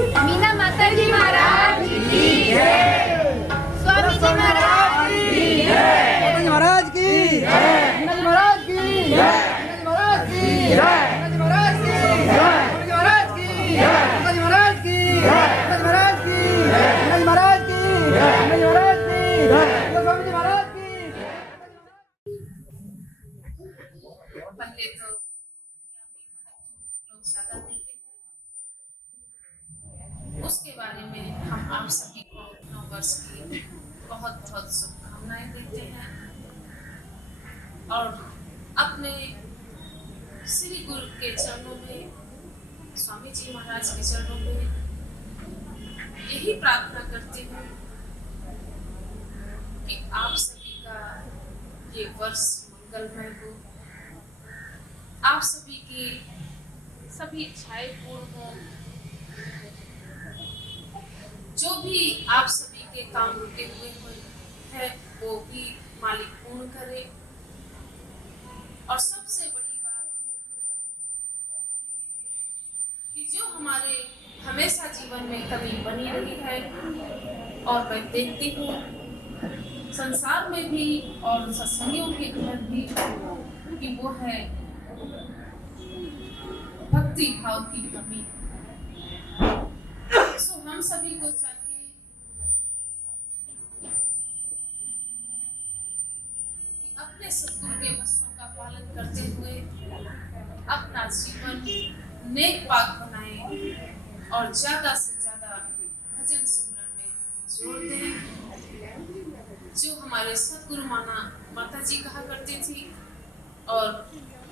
मीना माता जी महाराज की जय। स्वामी जी महाराज की जय। महाराज की जय। महाराज की जय। महाराज की जय। महाराज की जय। महाराज की जय। महाराज की जय। महाराज की जय। महाराज की जय। महाराज की जय। स्वामी जी महाराज की। पहले तो लोग ज्यादा देते हैं, उसके बारे में हम आप सभी को नव वर्ष की बहुत बहुत शुभकामनाएं देते हैं और अपने श्री गुरु के चरणों में, स्वामी जी महाराज के चरणों में यही प्रार्थना करती हूँ कि आप सभी का ये वर्ष मंगलमय हो, आप सभी की सभी इच्छाएं पूर्ण हो, जो भी आप सभी के काम रुके हुए हैं वो भी मालिक पूर्ण करे। और सबसे बड़ी बात कि जो हमारे हमेशा जीवन में कमी बनी रही है और मैं देखती हूँ संसार में भी और सत्संगियों के अंदर भी कि वो है भक्ति भाव की कमी। सो हम सभी को चाहिए कि अपने सद्गुरु के वचनों का पालन करते हुए अपना जीवन नेक पाक बनाएं और ज्यादा से ज्यादा भजन सुमरन में जोड़ दें, जो हमारे सद्गुरु माता जी कहा करती थी और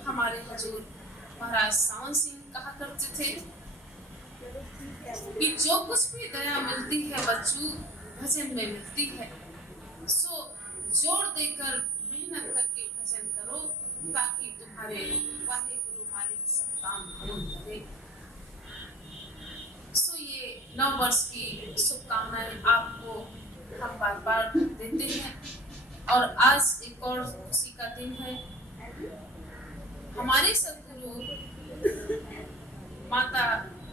हमारे हुजूर महाराज सावन सिंह कहा करते थे कि जो कुछ भी दया मिलती है बच्चों भजन में मिलती है। सो जोर देकर मेहनत करके भजन करो ताकि तुम्हारे वाहे गुरु मालिक सब काम पूर्ण करे। सो ये नव वर्ष की शुभकामनाएं आपको हम बार बार देते हैं और आज एक और खुशी का दिन है। हमारे सद्गुरु माता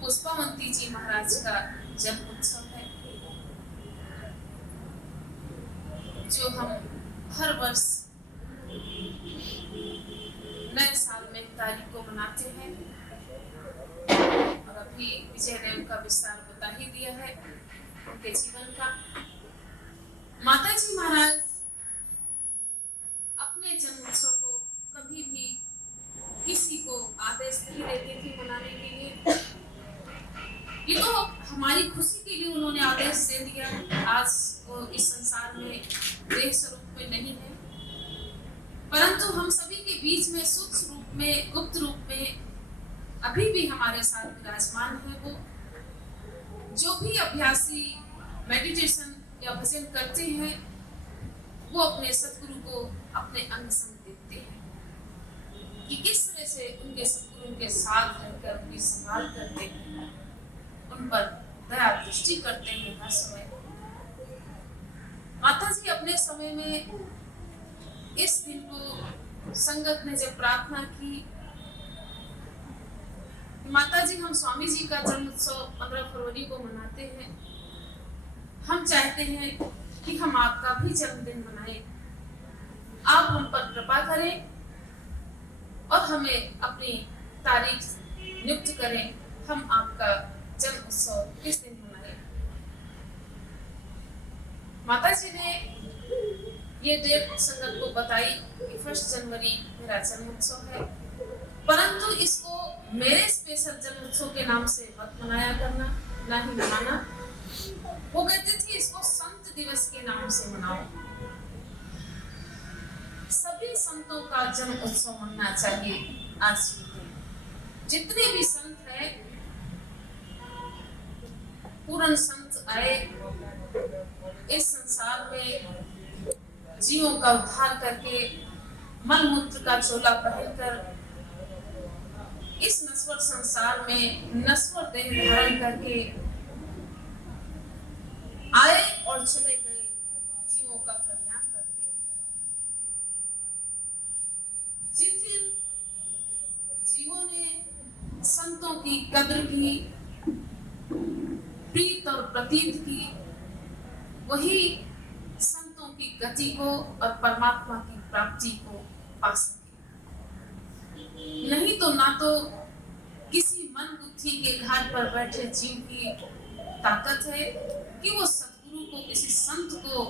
पुष्पावंती जी महाराज का जन्म उत्सव है, जो हम हर वर्ष नए साल में तारीख को मनाते हैं। और अभी विजय ने उनका विस्तार बता ही दिया है उनके जीवन का। माता जी महाराज अपने जन्म उत्सव को कभी भी किसी को आदेश नहीं देते थे मनाने के लिए। ये तो हमारी खुशी के लिए उन्होंने आदेश दे दिया। आज वो इस संसार में देह स्वरूप में नहीं है, परंतु हम सभी के बीच में सूक्ष्म रूप में, गुप्त रूप में अभी भी हमारे साथ विराजमान है। वो जो भी अभ्यासी मेडिटेशन या भजन करते हैं वो अपने सद्गुरु को अपने अंग संग देखते हैं कि किस तरह से उनके सद्गुरु के साथ रहकर उनकी संभाल करते हैं, उन पर दया दृष्टि करते हैं हर समय। माता जी अपने समय में इस दिन को संगत ने जब प्रार्थना की, माता जी हम स्वामी जी का जन्म उत्सव 15 फरवरी को मनाते हैं, हम चाहते हैं कि हम आपका भी जन्मदिन मनाएं, आप हम पर कृपा करें और हमें अपनी तारीख नियुक्त करें, हम आपका जन्म उत्सव किस दिन मनाएं। माता जी ने ये डेट संगत को बताई कि 1 जनवरी मेरा जन्म उत्सव है, परंतु इसको मेरे स्पेशल जन्म उत्सव के नाम से मत मनाया करना, ना ही मनाना। वो कहते थे इसको संत दिवस के नाम से मनाओ। सभी संतों का जन्म उत्सव मनाना चाहिए। आज जितने भी संत हैं, पूर्ण संत आए इस संसार में जीवों का उद्धार करके, मल मूत्र का चोला पहनकर इस नश्वर संसार में नश्वर देह धारण करके आए और चले गए, जीवों का कल्याण करके। जिन जिन जीवों ने संतों की कद्र की, प्रतीत की, वही संतों की गति को और परमात्मा की प्राप्ति को पा सके। नहीं तो ना तो किसी मन बुद्धि के घर पर बैठे जीव की ताकत है कि वो सतगुरु को, किसी संत को,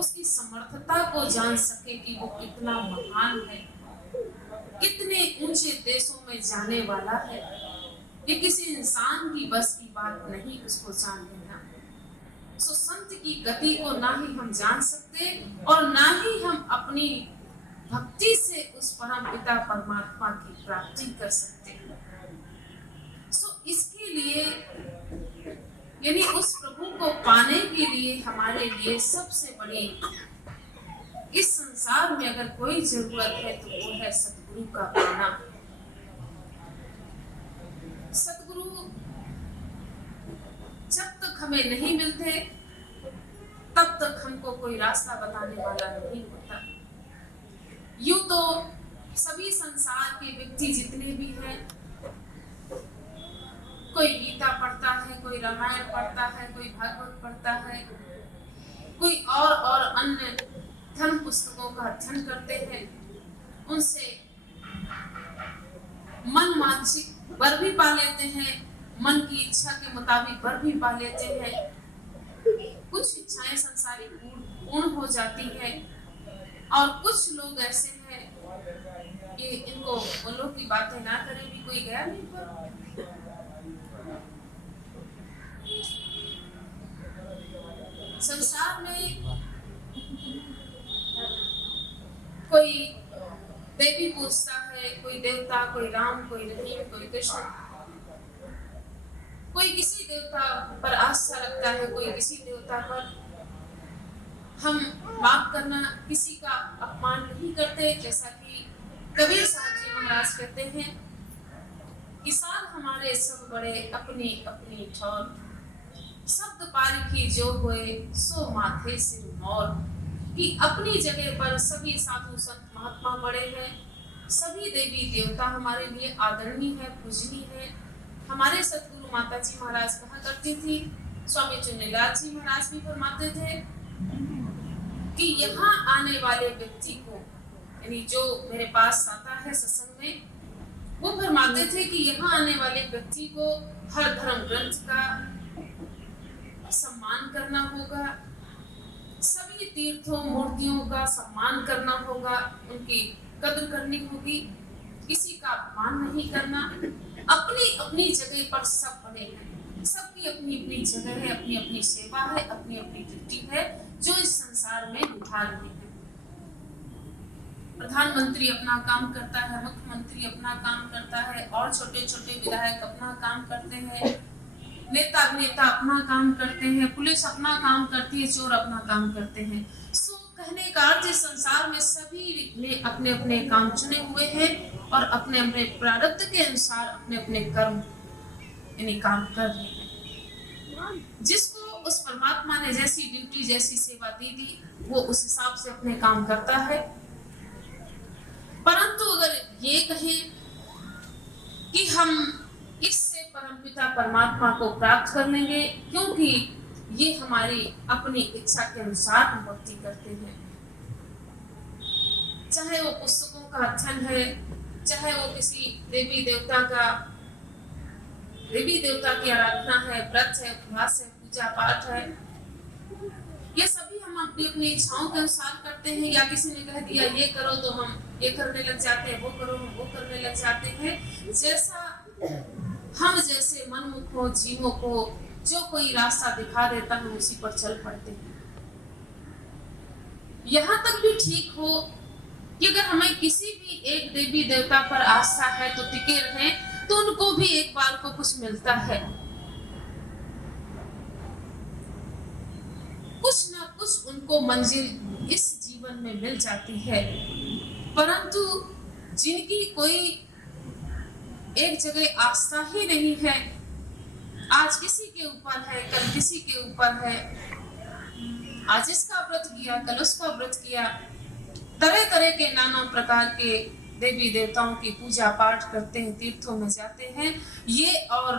उसकी समर्थता को जान सके कि वो कितना महान है, कितने ऊंचे देशों में जाने वाला है। ये किसी इंसान की बस की बात नहीं उसको जान लेना। सो संत की गति को ना ही हम जान सकते और ना ही हम अपनी भक्ति से उस परम पिता परमात्मा की प्राप्ति कर सकते हैं। सो इसके लिए यानी उस प्रभु को पाने के लिए हमारे लिए सबसे बड़ी इस संसार में अगर कोई जरूरत है तो वो है सतगुरु का पाना। सतगुरु जब तक हमें नहीं मिलते तब तक हमको कोई रास्ता बताने वाला नहीं होता। यूं तो सभी संसार के व्यक्ति जितने भी हैं, कोई गीता पढ़ता है, कोई रामायण पढ़ता है, कोई भागवत पढ़ता है, कोई और अन्य धर्म पुस्तकों का अध्ययन करते हैं, उनसे मन मानसिक वर भी पा लेते हैं, मन की इच्छा के मुताबिक वर भी पा लेते हैं। कुछ इच्छाएं संसारिक पूर्ण हो जाती है और कुछ लोग ऐसे हैं कि इनको उन लोग की बातें ना करें भी कोई गया नहीं पर। संसार में कोई देवी पूजता है, कोई देवता, कोई राम, कोई रहीम, कोई कृष्ण, कोई किसी देवता पर आस्था रखता है, कोई किसी देवता पर। हम माफ करना किसी का अपमान नहीं करते, जैसा कि कबीर साहब जी महाराज कहते हैं, किसान हमारे सब बड़े अपनी अपनी ठौर, शब्द पारिखी जो हुए सो माथे सिर मोर। कि अपनी जगह पर सभी साधु संत महात्मा बड़े हैं, सभी देवी देवता हमारे लिए आदरणीय है, पूजनीय है। हमारे सतगुरु माता जी महाराज कहा करती थी, स्वामी चुन्नीलाल जी महाराज भी फरमाते थे कि यहाँ आने वाले व्यक्ति को, यानी जो मेरे पास आता है सत्संग में, वो फरमाते थे कि यहाँ आने वाले व्यक्ति को हर धर्म ग्रंथ का सम्मान करना होगा, सभी तीर्थों मूर्तियों का सम्मान करना होगा, उनकी कद्र करनी होगी, किसी का अपमान नहीं करना। अपनी अपनी जगह पर सब बड़े हैं, सबकी अपनी अपनी जगह है, अपनी अपनी सेवा है, अपनी अपनी ड्यूटी है जो इस संसार में निभा रहे हैं। प्रधानमंत्री अपना काम करता है, मुख्यमंत्री अपना काम करता है, और छोटे छोटे विधायक अपना काम करते हैं, नेता अभिनेता अपना काम करते हैं, पुलिस अपना काम करती है, चोर अपना काम करते हैं। सो कहने का अर्थ इस संसार में सभी ने अपने अपने काम चुने हुए हैं और अपने अपने प्रारब्ध के अनुसार अपने अपने कर्म यानी काम कर रहे हैं। जिसको उस परमात्मा ने जैसी ड्यूटी जैसी सेवा दी थी वो उस हिसाब से अपने काम करता है। परंतु अगर ये कहें कि हम इससे परमपिता परमात्मा को प्राप्त कर लेंगे, क्योंकि ये हमारी अपनी इच्छा के अनुसार हम भक्ति करते हैं, चाहे वो पुस्तकों का अध्ययन है, चाहे वो किसी देवी देवता की आराधना है, व्रत है, उपवास है, पूजा पाठ है, ये सभी हम अपनी अपनी इच्छाओं के अनुसार करते हैं। या किसी ने कह दिया ये करो तो हम ये करने लग जाते हैं, वो करो हम वो करने लग जाते हैं। जैसे मनमुख हो जीवों को जो कोई रास्ता दिखा देता है उसी पर चल पड़ते हैं। यहाँ तक भी ठीक हो कि अगर हमें किसी भी एक देवी देवता पर आस्था है तो टिके रहें, तो उनको भी एक बार को कुछ मिलता है, कुछ ना कुछ उनको मंजिल इस जीवन में मिल जाती है। परंतु जिनकी कोई एक जगह आस्था ही नहीं है, आज किसी के ऊपर है, कल किसी के ऊपर है, आज इसका व्रत किया, कल उसका व्रत किया, तरह तरह के नाना प्रकार के देवी देवताओं की पूजा पाठ करते हैं, तीर्थों में जाते हैं, ये और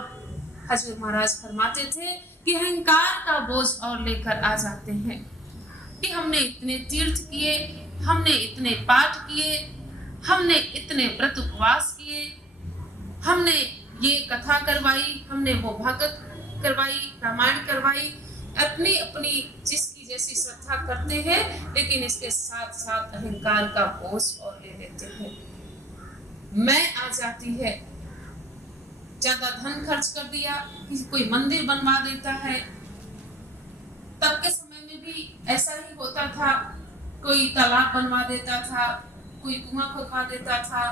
हजूर महाराज फरमाते थे कि अहंकार का बोझ और लेकर आ जाते हैं कि हमने इतने तीर्थ किए, हमने इतने पाठ किए, हमने इतने व्रत उपवास किए, हमने ये कथा करवाई, हमने वो भगत करवाई, रामायण करवाई, अपनी अपनी जिसकी जैसी श्रद्धा करते हैं, लेकिन इसके साथ साथ अहंकार का बोझ और ले लेते हैं। मैं आ जाती है, ज्यादा धन खर्च कर दिया, किसी कोई मंदिर बनवा देता है। तब के समय में भी ऐसा ही होता था, कोई तालाब बनवा देता था, कोई कुआं खुदवा देता था,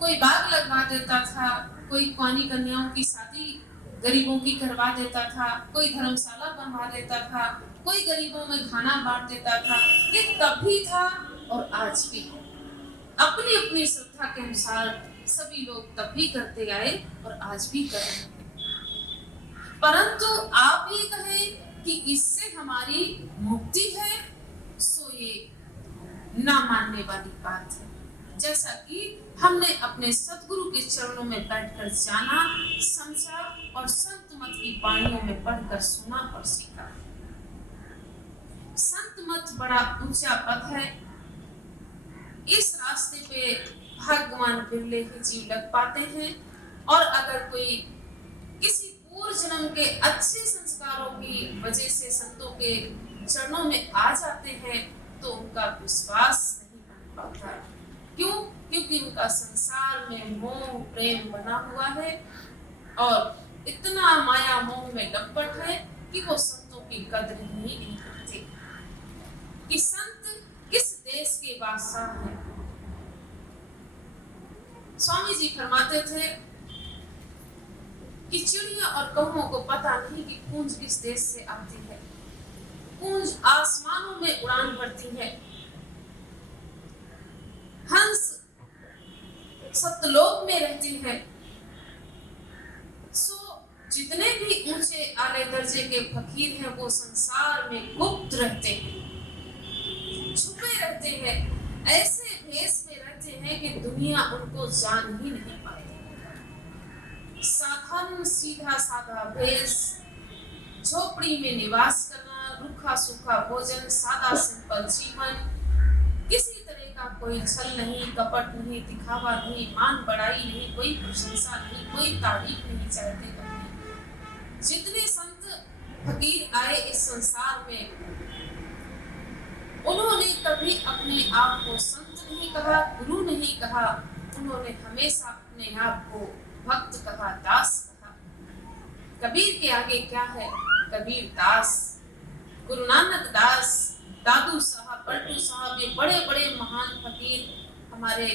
कोई बाग लगवा देता था, कोई कुआनी कन्याओं की शादी गरीबों की करवा देता था, कोई धर्मशाला बनवा देता था, कोई गरीबों में खाना बांट देता था। ये तब भी था और आज भी है। अपनी अपनी श्रद्धा के अनुसार सभी लोग तब भी करते आए और आज भी कर रहे हैं। परंतु आप ये कहें कि इससे हमारी मुक्ति है, सो ये ना मानने वाली बात है। जैसा कि हमने अपने सतगुरु के चरणों में बैठकर जाना, समझा और संत मत की वाणियों में पढ़कर सुना और सीखा। संत मत बड़ा ऊंचा पद है। इस रास्ते पे भगवान बिरले ही जीव लग पाते हैं, और अगर कोई किसी पूर्व जन्म के अच्छे संस्कारों की वजह से संतों के चरणों में आ जाते हैं तो उनका विश्वास नहीं बन पाता। क्यों? क्योंकि उनका संसार में मोह प्रेम बना हुआ है और इतना माया मोह में लपट है कि वो संतों की कदर ही नहीं करते कि संत किस देश के बादशाह हैं। स्वामी जी फरमाते थे कि चिड़िया और कौओं को पता नहीं कि पूंज किस देश से आती है। पूंज आसमानों में उड़ान भरती है, हंस सतलोक में रहती है। सो जितने भी ऊंचे आले दर्जे के फकीर हैं वो संसार में गुप्त रहते हैं, छुपे रहते हैं, ऐसे भेष में रहते हैं कि दुनिया उनको जान ही नहीं पाती। साधारण सीधा साधा भेष, झोपड़ी में निवास करना, रूखा सूखा भोजन, सादा सिंपल जीवन, किसी तरह का कोई छल नहीं, कपट नहीं, दिखावा नहीं, मान बढ़ाई नहीं, कोई प्रशंसा नहीं, कोई तारीफ नहीं चाहते अपनी। जितने संत फकीर आए इस संसार में, उन्होंने कभी अपने आप को संत नहीं कहा, गुरु नहीं कहा, उन्होंने हमेशा अपने आप को भक्त कहा, दास कहा। कबीर के आगे क्या है? कबीर दास, गुरु नानक दास, दादू साहब, पलटू साहब, ये बड़े बड़े महान फकीर, हमारे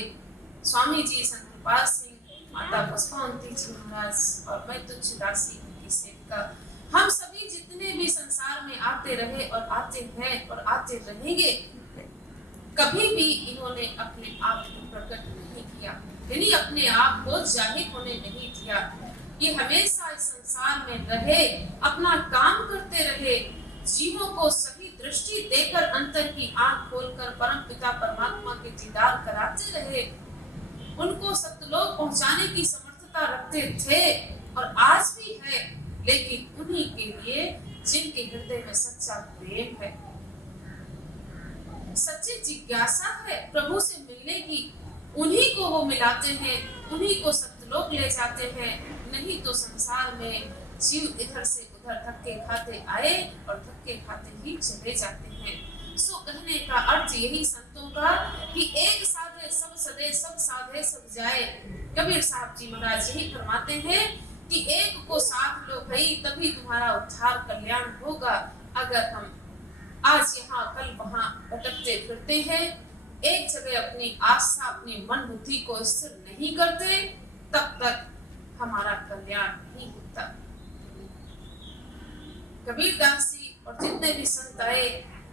स्वामी जी संत कृपाल सिंह, माता पुष्पावंती जी महाराज और मैं तुझ दासी उनकी सेविका, हम सभी जितने भी संसार में आते रहे और आते हैं और आते रहेंगे, कभी भी इन्होंने अपने आप को प्रकट नहीं किया, यानी अपने आप को जाहिर होने नहीं दिया। ये हमेशा इस संसार में रहे, अपना काम करते रहे, जीवों को सही दृष्टि देकर अंतर की आंख खोलकर परम पिता परमात्मा के दीदार कराते रहे, उनको सतलोक पहुंचाने की समर्थता रखते थे और आज भी है। लेकिन उन्हीं के लिए जिनके हृदय में सच्चा प्रेम है, सच्ची जिज्ञासा है प्रभु से मिलने की, उन्हीं को वो मिलाते हैं, उन्हीं को सतलोक ले जाते हैं। नहीं तो संसार में जीव इधर से उधर धक्के खाते आए और धक्के खाते ही चले जाते हैं। सो कहने का अर्थ यही संतों का कि एक साधे सब सदे, सब साधे सब जाए। कबीर साहब जी महाराज यही फरमाते हैं कि एक को साथ लो भाई, तभी तुम्हारा उद्धार कल्याण होगा। अगर हम आज यहाँ कल वहाँ भटकते फिरते हैं, एक जगह अपनी आस्था अपनी मन बुद्धि को स्थिर नहीं करते, तब तक हमारा कल्याण नहीं होता। कबीर दास जी और जितने भी संत आए,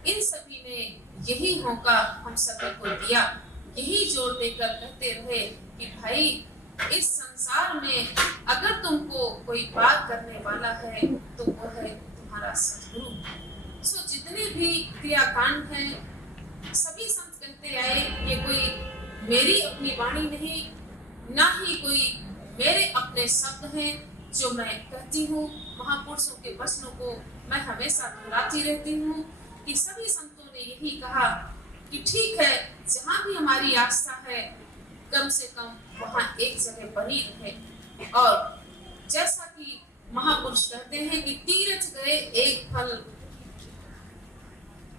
इन सभी ने यही मौका हम सभी को दिया, यही जोर देकर कहते रहे कि भाई इस संसार में अगर तुमको कोई बात करने वाला है तो वो है तुम्हारा सतगुरु। सो जितने भी क्रियाकांड हैं, सभी संत कहते आए, ये कोई मेरी अपनी वाणी नहीं, ना ही कोई मेरे अपने शब्द हैं, जो मैं कहती हूँ, महापुरुषों के वचनों को मैं हमेशा दोहराती रहती हूँ कि सभी संतों ने यही कहा कि ठीक है, जहाँ भी हमारी आस्था है कम से कम वहाँ एक जगह बनी रहे। और जैसा कि महापुरुष कहते हैं कि तीर्थ गए एक फल,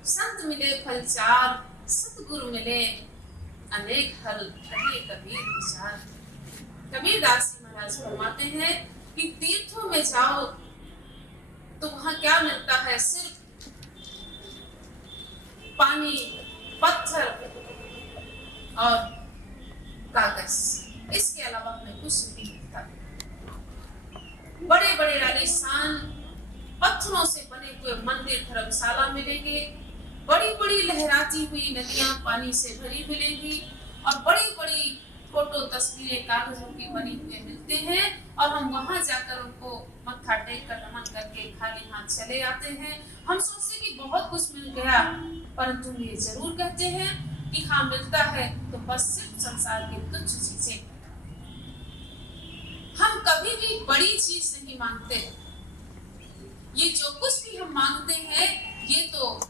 संत मिले फल चार, सतगुरु मिले अनेक फल, कहे कबीर विचार। कबीर दास जी महाराज फरमाते हैं कि तीर्थों में जाओ तो वहां क्या मिलता है? सिर्फ पानी, पत्थर और कागज, इसके अलावा हमें कुछ नहीं मिलता। बड़े बड़े आलीशान पत्थरों से बने हुए मंदिर, धर्मशाला मिलेंगे, बड़ी बड़ी लहराती हुई नदियां पानी से भरी मिलेंगी, और बड़ी बड़ी फोटो तस्वीरें कागजों की बनी हुए मिलते हैं, और हम वहां जाकर उनको मत्था टेक कर नमन करके खाली हाथ चले आते हैं। हम सोचते कि बहुत कुछ मिल गया, परंतु ये जरूर कहते हैं कि हाँ मिलता है तो बस सिर्फ संसार की तुच्छ चीजें। हम कभी भी बड़ी चीज नहीं मांगते। ये जो कुछ भी हम मांगते हैं ये तो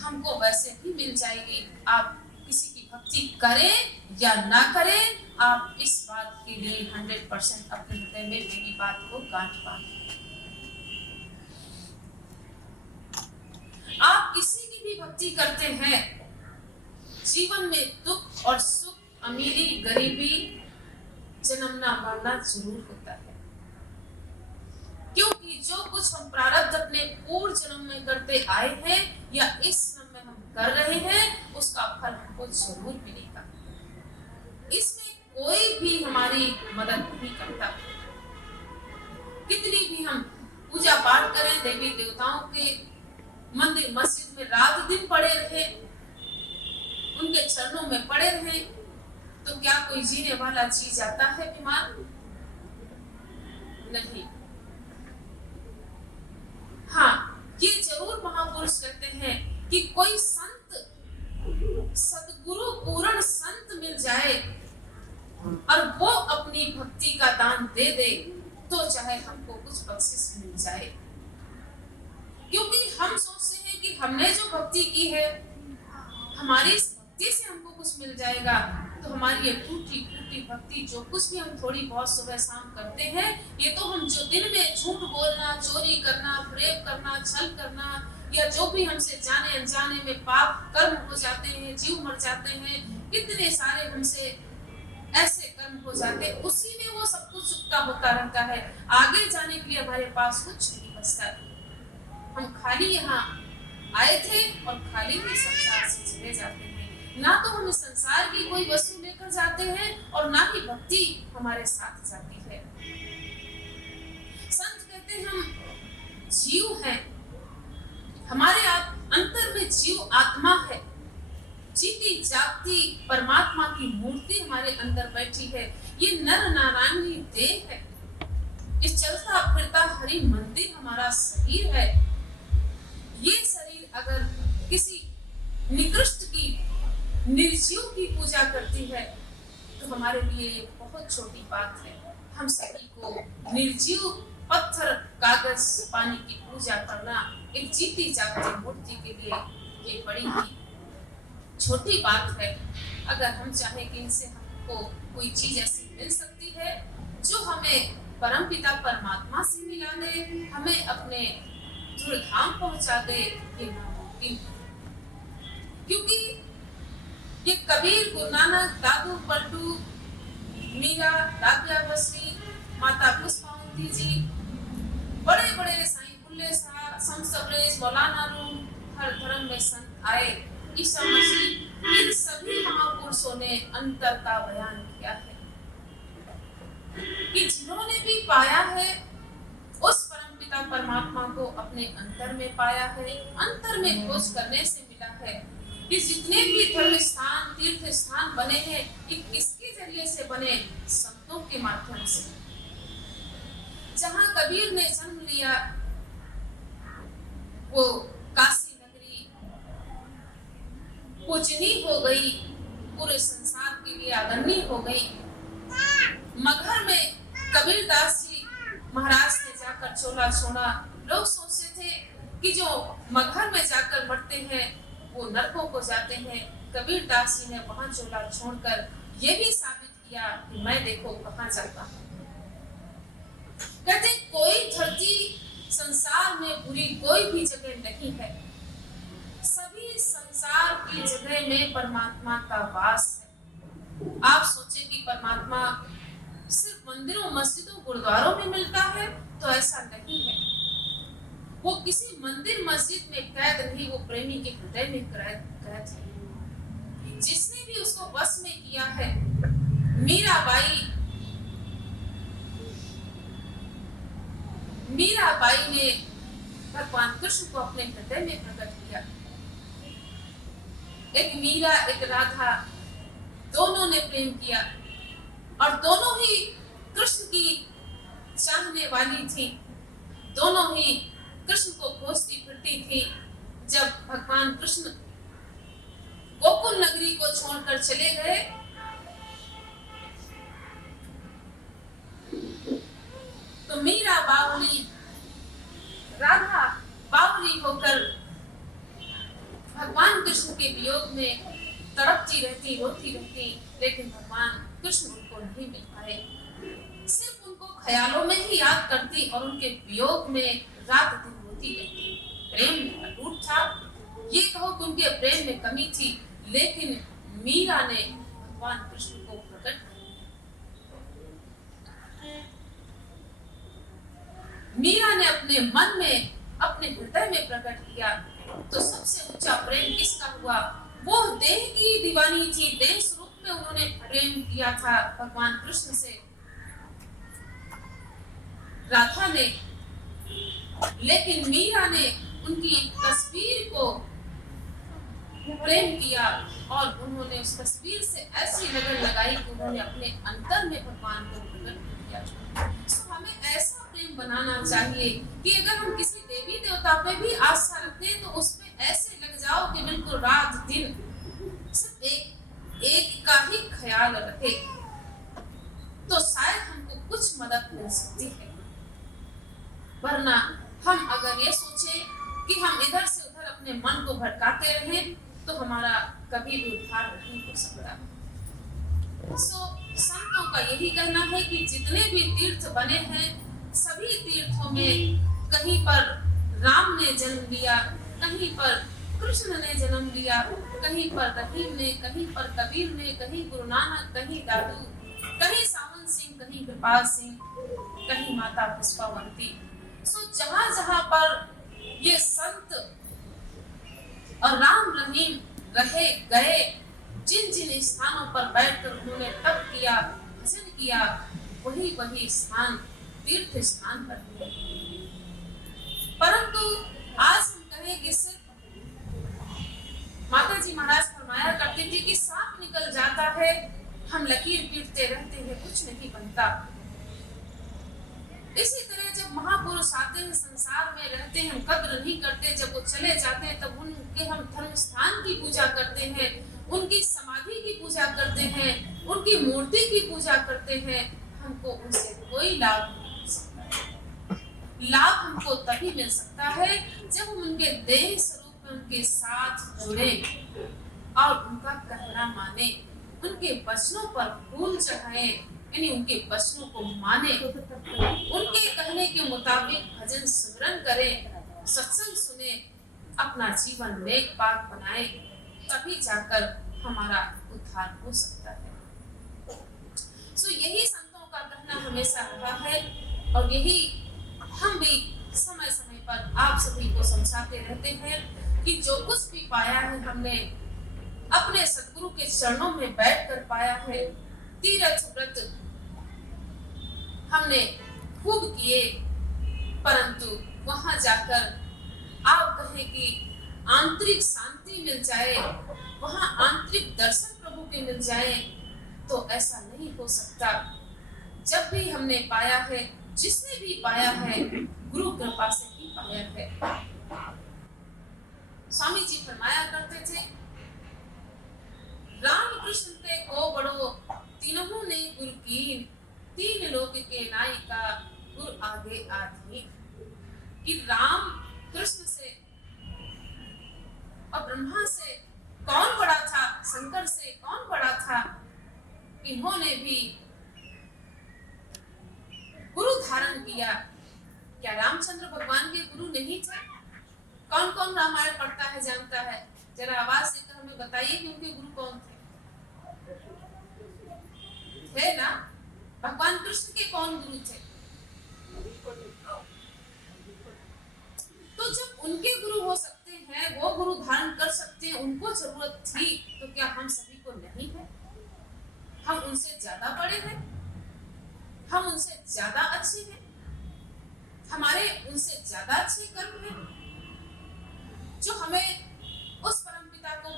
हमको वैसे भी मिल जाएगी। आप किसी की भक्ति करें या ना करें, आप इस बात के लिए 100% अपने हृदय में मेरी बात को गांठ बांधें। आप किसी की भी भक्ति करते हैं, जीवन में दुख और सुख, अमीरी गरीबी, जन्मना मरना जरूर होता है, क्योंकि जो कुछ हम प्रारब्ध अपने पूर्व जन्म में करते आए हैं या इस जन्म में हम कर रहे हैं, उसका फल हमको जरूर मिलेगा। इसमें कोई भी हमारी मदद नहीं करता। कितनी भी हम पूजा पाठ करें, देवी देवताओं के मंदिर मस्जिद में रात दिन पड़े रहे, उनके चरणों में पड़े रहे, तो क्या कोई जीने वाला जी जाता है बीमार? नहीं। हाँ, ये जरूर महापुरुष कहते हैं कि कोई संत, सदगुरु पूर्ण संत मिल जाए और वो अपनी भक्ति का दान दे दे, तो चाहे हमको कुछ बख्शिश मिल जाए। क्योंकि हम सोचते हैं कि हमने जो भक्ति की है, हमारी इस भक्ति से हमको कुछ मिल जाएगा, तो हमारी ये टूटी फूटी भक्ति, जो कुछ भी हम थोड़ी बहुत सुबह शाम करते हैं, ये तो हम जो दिन में झूठ बोलना, चोरी करना, प्रेम करना, छल करना, या जो भी हमसे जाने अनजाने में पाप कर्म हो जाते हैं, जीव मर जाते हैं, कितने सारे हमसे ऐसे कर्म हो जाते हैं, उसी में वो सब कुछ चुकता होता रहता है। आगे जाने के लिए हमारे पास कुछ नहीं बचता। हम खाली यहाँ आए थे और खाली ही संसार से चले जाते हैं। ना तो हम इस संसार की कोई वस्तु लेकर जाते हैं और ना ही भक्ति हमारे साथ जाती है। संत कहते हैं हम जीव हैं, हमारे अंतर में जीव आत्मा है, जीती जागती परमात्मा की मूर्ति हमारे अंदर बैठी है। ये नर नारायणी देह है, ये चलता फिरता हरि मंदिर हमारा शरीर है। ये शरीर अगर किसी निकृष्ट की, निर्जीव की पूजा करती है तो हमारे लिए ये बहुत छोटी बात है। हम सभी को निर्जीव पत्थर, कागज, पानी की पूजा करना एक जीती जागती मूर्ति के लिए ये बड़ी ही छोटी बात है। अगर हम चाहें कि इनसे हमको कोई चीज ऐसी मिल सकती है जो हमें परमपिता परमात्मा से मिला दे, हमें अपने धूमधाम पहुंचा दे, ये नामुमकिन है। क्योंकि ये कबीर, गुरु नानक, दादू पलटू, मीरा, दादिया बसरी, माता पुष्पावती जी, बड़े बड़े साईं बुल्ले शाह, संत सबरेज, मौलाना रूम, हर धर्म में संत आए, ईसा मसीह, इन सभी महापुरुषों ने अंतर का बयान किया है कि जिन्होंने भी पाया है उस परमपिता परमात्मा को अपने अंतर में पाया है, अंतर में खोज करने से मिला है। कि जितने भी धर्म स्थान, तीर्थ स्थान बने हैं, ये किसके जरिए से बने? संतों के माध्यम से। जहाँ कबीर ने जन्म लिया वो काशी नगरी पूजनी हो गई, पूरे संसार के लिए आदरणीय हो गई। मगहर में कबीर दास जी महाराज ने जाकर चोला छोड़ा। लोग सोचते थे कि जो मगहर में जाकर मरते हैं वो नरकों को जाते हैं। कबीर दास जी ने वहां चोला छोड़कर ये भी साबित किया कि मैं देखो कहां जाता हूं। कहते कोई धरती संसार में बुरी कोई भी जगह नहीं है, सभी संसार की जगह में परमात्मा का वास है। आप सोचे कि परमात्मा सिर्फ मंदिरों मस्जिदों गुरुद्वारों में मिलता है, तो ऐसा नहीं है। वो किसी मंदिर मस्जिद में कैद नहीं, वो प्रेमी के हृदय में कैद है। जिसने भी उसको बस में किया है, मीराबाई ने भगवान कृष्ण को अपने हृदय में प्रकट किया। एक मीरा एक राधा, दोनों ने प्रेम किया और दोनों ही कृष्ण की चाहने वाली थी, दोनों ही कृष्ण को खोजती फिरती थी। जब भगवान कृष्ण गोकुल नगरी को छोड़कर चले गए तो मीरा बावली, राधा बावली होकर भगवान कृष्ण के वियोग में तड़पती रहती, रोती रहती, लेकिन भगवान कृष्ण उनको नहीं मिल पाए। सिर्फ उनको ख्यालों में ही याद करती और उनके वियोग में रात दिन रोती रहती। प्रेम अटूट था, ये कहो कि उनके प्रेम में कमी थी, लेकिन मीरा ने भगवान कृष्ण को प्रकट किया। मीरा ने अपने मन में, अपने हृदय में प्रकट किया। तो सबसे ऊंचा प्रेम किसका हुआ? वो देह की दीवानी थी, देह स्वरूप में उन्होंने प्रेम किया था भगवान कृष्ण से, राधा ने। लेकिन मीरा ने उनकी तस्वीर को प्रेम किया और उन्होंने उस तस्वीर से ऐसी लगन लगाई कि उन्होंने अपने अंतर में भगवान को प्रकट किया। तो हमें ऐसा प्रेम बनाना चाहिए कि अगर हम किसी देवी देवता पे भी आस्था रखते हैं तो उसमें ऐसे लग जाओ कि बिल्कुल रात दिन सिर्फ एक का ही ख्याल रखे, तो शायद हमको कुछ मदद मिल सकती है। वरना हम अगर ये सोचे कि हम इधर से उधर अपने मन को भटकाते रहें तो हमारा कभी भी उद्धार नहीं हो सकता। संतों का यही कहना है कि जितने भी तीर्थ बने हैं, सभी तीर्थों में कहीं पर राम ने जन्म लिया, कहीं पर कृष्ण ने जन्म लिया, कहीं पर रहीम ने, कहीं पर कबीर ने, कहीं गुरु नानक, कहीं दादू, कहीं सावन सिंह, कहीं कृपाल सिंह, कहीं माता पुष्पावंती। जहां जहां पर ये संत और राम रहीम रहे गए, जिन जिन स्थानों पर बैठकर उन्होंने तप किया, भजन किया, वही वही स्थान तीर्थ स्थान बने। परंतु आज हम कहें कि सिर्फ माता जी महाराज फरमाया करते थे कि सांप निकल जाता है, हम लकीर पीटते रहते हैं, कुछ नहीं बनता। इसी तरह जब महापुरुष आते हैं, संसार में रहते हैं, हम कद्र नहीं करते, जब वो चले जाते हैं तब उनके हम धर्म स्थान की पूजा करते हैं, उनकी समाधि की पूजा करते हैं, उनकी मूर्ति की पूजा करते हैं, हमको उनसे कोई लाभ नहीं मिल सकता। लाभ हमको तभी मिल सकता है जब हम उनके देह स्वरूप में उनके साथ जुड़े और उनका कहना माने, उनके वचनों पर फूल चढ़ाए, यानी उनके वचनों को माने, उनके कहने के मुताबिक भजन सिमरन करें, सत्संग सुने, अपना जीवन नेक पाक बनाए, तभी जाकर हमारा उद्धार हो सकता है। यही संतों का कहना हमेशा रहा है और यही हम भी समय समय पर आप सभी को समझाते रहते हैं कि जो कुछ भी पाया है हमने अपने सतगुरु के चरणों में बैठकर पाया है। तीर्थ व्रत हमने खूब किए, परंतु वहां जाकर आप कहें कि आंतरिक शांति मिल जाए, वहां आंतरिक दर्शन प्रभु के मिल जाए, तो ऐसा नहीं हो सकता। जब भी हमने पाया है, जिसने भी पाया है, गुरु कृपा से ही पाया है। स्वामी जी फरमाया करते थे, राम कृष्ण ते को बड़ो तीनों ने गुरु कीन, तीन लोक के नायिका गुरु आगे आधी कि राम कृष्ण से और ब्रह्मा से कौन बड़ा था, शंकर से कौन बड़ा था। इन्होंने भी गुरु धारण किया। क्या रामचंद्र भगवान के गुरु नहीं थे? कौन कौन रामायण पढ़ता है, जानता है? जरा आवाज देकर हमें बताइए कि उनके गुरु कौन थे? थे ना? भगवान कृष्ण के कौन गुरु थे? तो जब उनके गुरु हो सकते हैं, वो गुरु धारण कर सकते हैं, उनको जरूरत थी, तो क्या हम सभी को नहीं है? हम उनसे ज्यादा बड़े हैं, हम उनसे ज्यादा अच्छे हैं, हमारे उनसे ज्यादा अच्छे कर्म हैं, जो हमें उस परम पिता को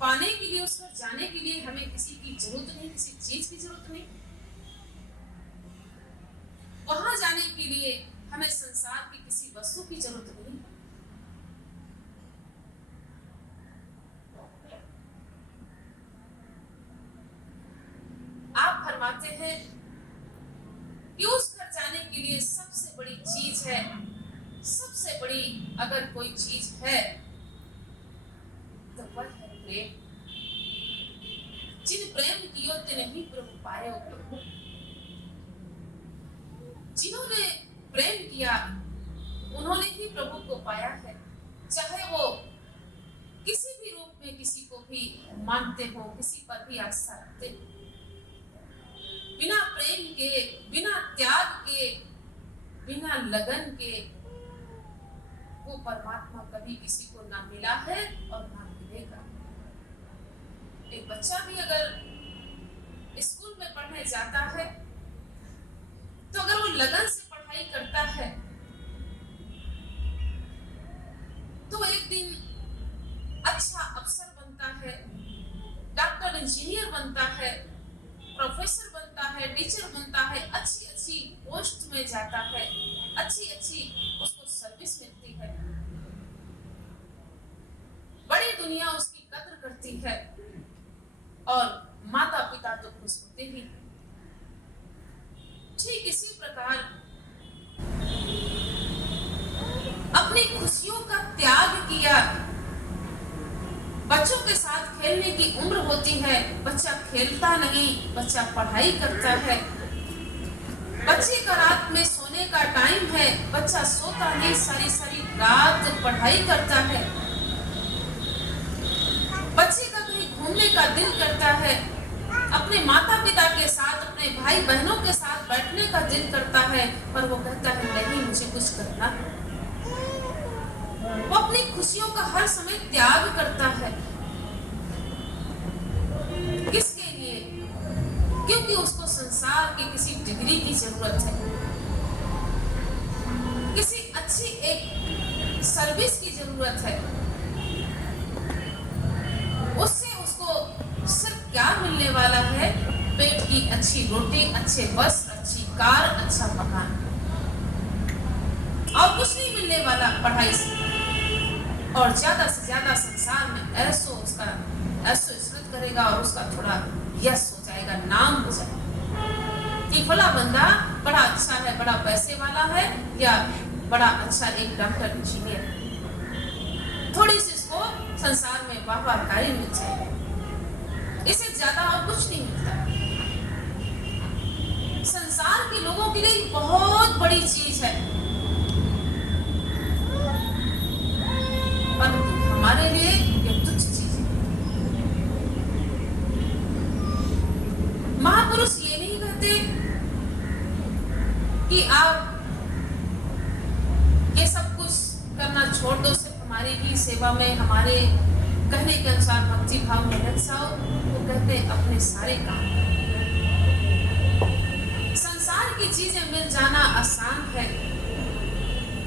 पाने के लिए, उस पर जाने के लिए हमें किसी की जरूरत नहीं, किसी चीज की जरूरत नहीं। वहां जाने के लिए हमें संसार की किसी वस्तु की जरूरत नहीं। आप फरमाते हैं कि उस घर जाने के लिए सबसे बड़ी चीज है, सबसे बड़ी अगर कोई चीज है तो वह है प्रेम। जिन प्रेम कियो तिन्हि प्रभु पायो प्रभु। जिन्होंने प्रेम किया उन्होंने ही प्रभु को पाया है, चाहे वो किसी भी रूप में किसी को भी मानते हो, किसी पर भी आस्था रखते हो। बिना प्रेम के, बिना त्याग के, बिना लगन के वो परमात्मा कभी किसी को ना मिला है और ना मिलेगा। एक बच्चा भी अगर स्कूल में पढ़ने जाता है तो अगर वो लगन से पढ़ाई करता है तो एक दिन अच्छा अफसर बनता है, डॉक्टर इंजीनियर बनता है, प्रोफेसर बनता है, टीचर बनता है, अच्छी अच्छी पोस्ट में जाता है, अच्छी अच्छी उसको सर्विस मिलती है, बड़ी दुनिया उसकी कद्र करती है और माता पिता तो खुश होते ही। ठीक इसी प्रकार अपनी खुशियों का त्याग किया। बच्चों के साथ खेलने की उम्र होती है, बच्चा खेलता नहीं, बच्चा पढ़ाई करता है। बच्चे का रात में सोने का टाइम है, बच्चा सोता नहीं, सारी सारी रात पढ़ाई करता है। बच्चे का कहीं घूमने का दिल करता है, अपने माता पिता के साथ, अपने भाई बहनों के साथ बैठने का दिल करता है, पर वो कहता है नहीं, मुझे कुछ करना है। वो अपनी खुशियों का हर समय त्याग करता है। किसके लिए? क्योंकि उसको संसार की किसी डिग्री की जरूरत है, किसी अच्छी एक सर्विस की जरूरत है। उससे उसको सिर्फ क्या मिलने वाला है? पेट की अच्छी रोटी, अच्छे वस्त्र, अच्छी कार, अच्छा मकान, और कुछ नहीं मिलने वाला पढ़ाई से। और ज्यादा से ज्यादा संसार में ऐसो उसका ऐसो इज्जत करेगा और उसका थोड़ा यश हो जाएगा, नाम हो जाएगा कि फला बंदा बड़ा अच्छा है, बड़ा पैसे वाला है, या बड़ा अच्छा एक डॉक्टर इंजीनियर। थोड़ी सी इसको संसार में वाहवाही मिल जाएगी, इससे ज्यादा और कुछ नहीं मिलता। संसार के लोगों के लिए बहुत बड़ी चीज है, परंतु हमारे लिए यह तुच्छ चीज है। महापुरुष ये नहीं कहते कि आप ये सब कुछ करना छोड़ दो, सिर्फ हमारी ही सेवा में, हमारे कहने के अनुसार भक्ति भाव में लग जाओ। वो कहते हैं अपने सारे काम। संसार की चीजें मिल जाना आसान है,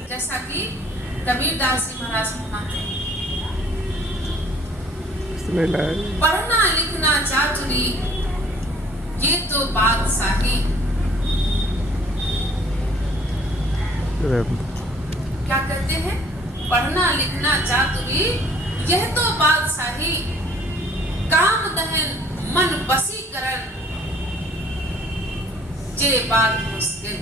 जैसा कि कबीरदास जी महाराज फरमाते हैं, पढ़ना लिखना चातुरी ये तो बादशाही। क्या कहते हैं? पढ़ना लिखना चातुरी यह तो बादशाही, काम दहन मन वशीकरण जे बात मुश्किल।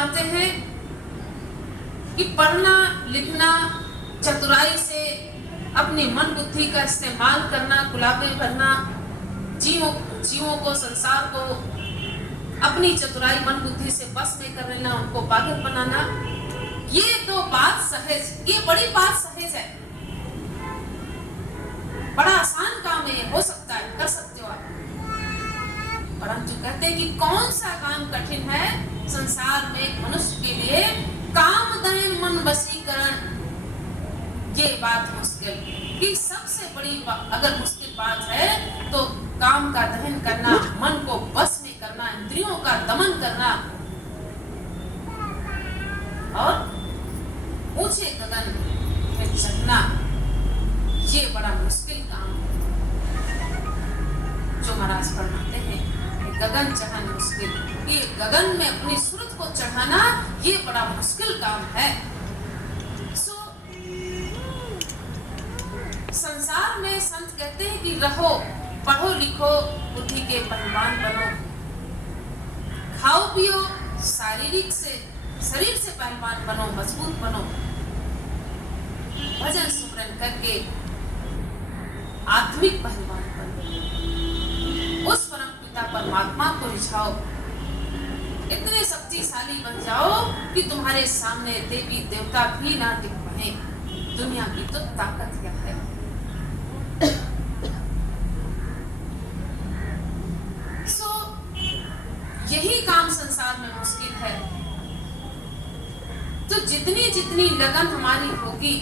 फरमाते हैं कि पढ़ना लिखना, चतुराई से अपनी मन बुद्धि का इस्तेमाल करना, गुलाबे भरना, जीवों को, संसार को अपनी चतुराई मन बुद्धि से बस में कर लेना, उनको पागल बनाना, ये तो बात सहज, ये बड़ी बात सहज है, बड़ा आसान काम है, हो सकता है, कर सकते हो आप। परंतु कहते हैं कि कौन सा काम कठिन है संसार में मनुष्य के लिए? काम दहन मन वशीकरण, ये बात मुश्किल, कि सबसे बड़ी अगर मुश्किल बात है तो काम का दहन करना, मन को बस में करना, इंद्रियों का दमन करना और ऊंचे गगन में चढ़ना, ये बड़ा मुश्किल काम है। जो महाराज फरमाते हैं गगन चढ़ाना मुश्किल, ये गगन में अपनी सूरत को चढ़ाना ये बड़ा मुश्किल काम है। संसार में संत कहते हैं कि रहो, पढ़ो लिखो, बुद्धि के पहलवान बनो, खाओ पियो, शारीरिक से शरीर से पहलवान बनो, मजबूत बनो, भजन सुमरन करके आत्मिक पहलवान बनो, उस परम पिता परमात्मा को रिझाओ, इतने शक्तिशाली बन जाओ कि तुम्हारे सामने देवी देवता भी ना टिक पाए। दुनिया की तो ताकत क्या है। यही काम संसार में मुश्किल है। तो जितनी जितनी लगन हमारी होगी,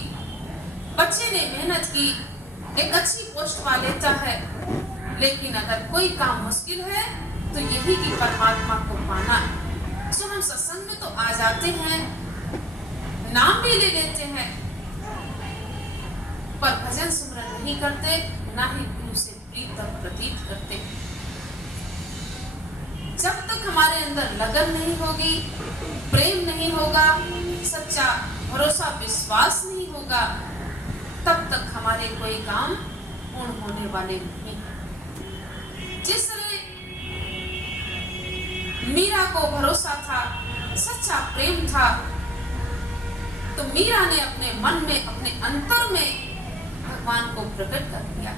बच्चे ने मेहनत की, एक अच्छी पोस्ट पा लेता है, लेकिन अगर कोई काम मुश्किल है तो यही कि परमात्मा को पाना। सो हम सत्संग में तो आ जाते हैं, नाम भी ले लेते हैं, पर भजन सुमरन नहीं करते, ना ही गुरु से प्रीत प्रतीत करते। जब तक हमारे अंदर लगन नहीं होगी, प्रेम नहीं होगा, सच्चा भरोसा विश्वास नहीं होगा, तब तक हमारे कोई काम पूर्ण होने वाले नहीं। जिस तरह मीरा को भरोसा था, सच्चा प्रेम था, तो मीरा ने अपने मन में, अपने अंतर में भगवान को प्रकट कर दिया।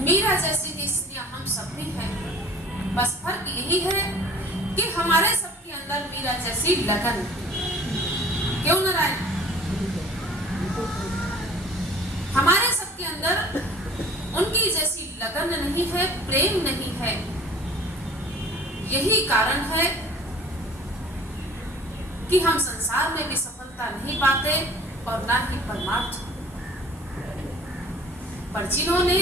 मीरा जैसी की स्त्रियां हम सब भी हैं, बस फर्क यही है कि हमारे सबके अंदर मीरा जैसी लगन, क्यों नारायण? हमारे सबके अंदर उनकी जैसी लगन नहीं है, प्रेम नहीं है। यही कारण है कि हम संसार में भी सफलता नहीं पाते और ना ही परमार्थ। पर जिन्होंने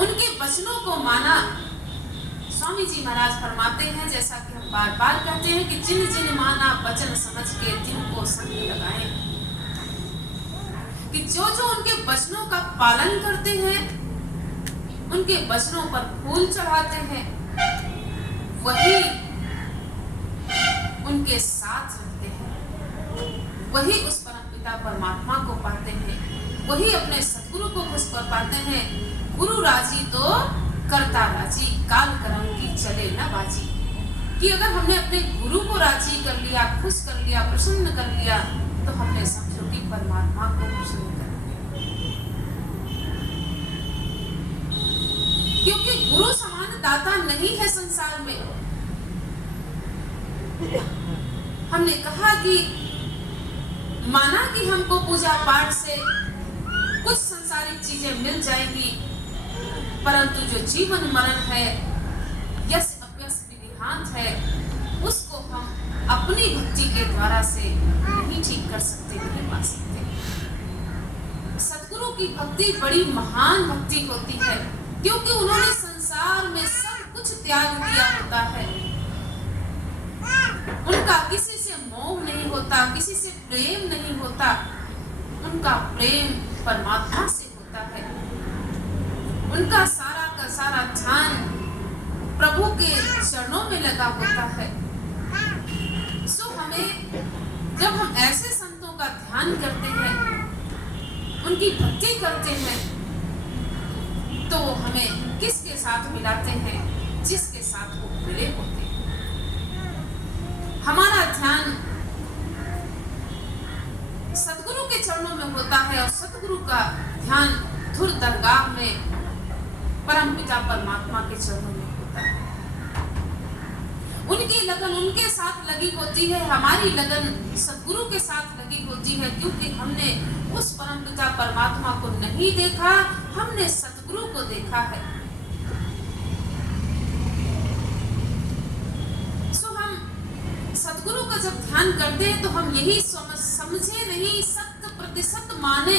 उनके वचनों को माना, स्वामी जी महाराज फरमाते हैं, जैसा कि हम बार बार कहते हैं कि जिन जिन माना वचन समझ के जिनको संग लगाएं, कि जो जो उनके वचनों का पालन करते हैं, उनके वचनों पर फूल चढ़ाते हैं, वही उनके साथ रहते हैं, वही उस परम पिता परमात्मा को पाते हैं, वही अपने सतगुरु को खुश कर पाते हैं। गुरु राजी तो करता राजी, काल करम की चले न बाजी। कि अगर हमने अपने गुरु को राजी कर लिया, खुश कर लिया, प्रसन्न कर लिया, तो हमने समझो कि परमात्मा को प्रसन्न कर लिया। क्योंकि गुरु समान दाता नहीं है संसार में। हमने कहा कि माना कि हमको पूजा पाठ से कुछ संसारिक चीजें मिल जाएंगी, परंतु जो जीवन मरण है, यश अपयश विधिहांत है, उसको हम अपनी भक्ति के द्वारा से नहीं ठीक कर सकते, नहीं पा सकते। सतगुरु की भक्ति बड़ी महान भक्ति होती है, क्योंकि उन्होंने संसार में सब कुछ त्याग दिया होता है। उनका किसी से मोह नहीं होता, किसी से प्रेम नहीं होता, उनका प्रेम परमात्मा से होता है। उनका सारा का सारा ध्यान प्रभु के चरणों में लगा होता है। सो हमें जब हम ऐसे संतों का ध्यान करते हैं, उनकी भक्ति करते हैं, तो हमें किसके साथ मिलाते हैं? जिसके साथ वो मिले होते हैं। हमारा ध्यान सतगुरु के चरणों में होता है और सतगुरु का ध्यान धुर दरगाह में परमपिता परमात्मा के चरणों में होता है। उनकी लगन उनके साथ लगी होती है, हमारी लगन सतगुरु के साथ लगी होती है, क्योंकि हमने उस परमपिता परमात्मा को नहीं देखा, हमने सतगुरु को देखा है। सो हम सतगुरु का जब ध्यान करते हैं तो हम यही समझे नहीं, 100% माने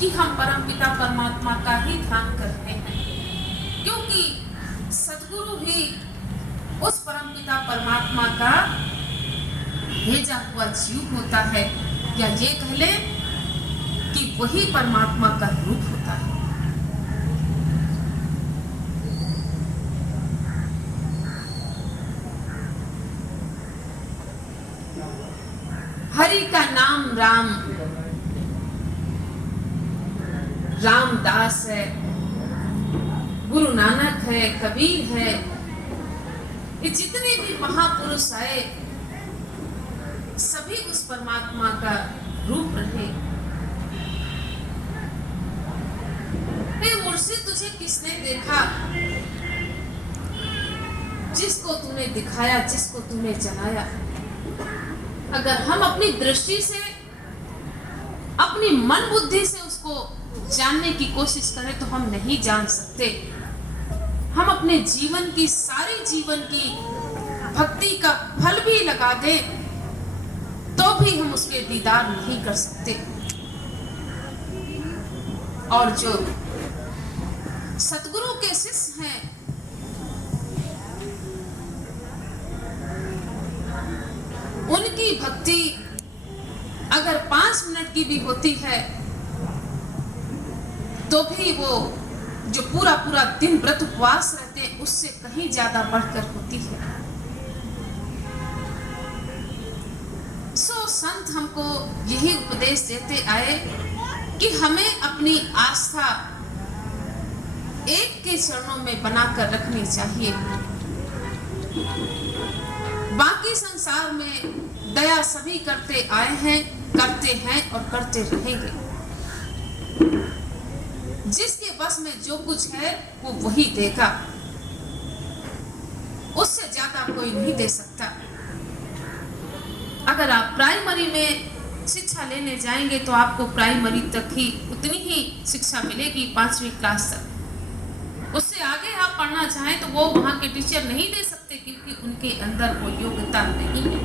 कि हम परमपिता परमात्मा का ही ध्यान करते हैं, क्योंकि सतगुरु ही उस परमपिता परमात्मा का भेजा हुआ जीव होता है, या ये कह ले कि वही परमात्मा का रूप होता है। हरि का नाम राम, रामदास है, गुरु नानक है, कबीर है, ये जितने भी महापुरुष आए सभी उस परमात्मा का रूप रहे। हे मुर्शिद, तुझे किसने देखा? जिसको तूने दिखाया, जिसको तूने जलाया। अगर हम अपनी दृष्टि से, अपनी मन बुद्धि से उसको जानने की कोशिश करें तो हम नहीं जान सकते। हम अपने जीवन की, सारी जीवन की भक्ति का फल भी लगा दे तो भी हम उसके दीदार नहीं कर सकते। और जो सतगुरु के शिष्य हैं, उनकी भक्ति अगर 5 मिनट की भी होती है तो भी वो जो पूरा पूरा दिन व्रत उपवास रहते हैं उससे कहीं ज्यादा बढ़कर होती है। सो संत हमको यही उपदेश देते आए कि हमें अपनी आस्था एक के चरणों में बनाकर रखनी चाहिए। बाकी संसार में दया सभी करते आए हैं, करते हैं और करते रहेंगे। जिसके बस में जो कुछ है वो वही देगा, उससे ज्यादा कोई नहीं दे सकता। अगर आप प्राइमरी में शिक्षा लेने जाएंगे तो आपको प्राइमरी तक ही उतनी ही शिक्षा मिलेगी, 5वीं क्लास तक। उससे आगे आप पढ़ना चाहें तो वो वहां के टीचर नहीं दे सकते, क्योंकि उनके अंदर वो योग्यता नहीं है।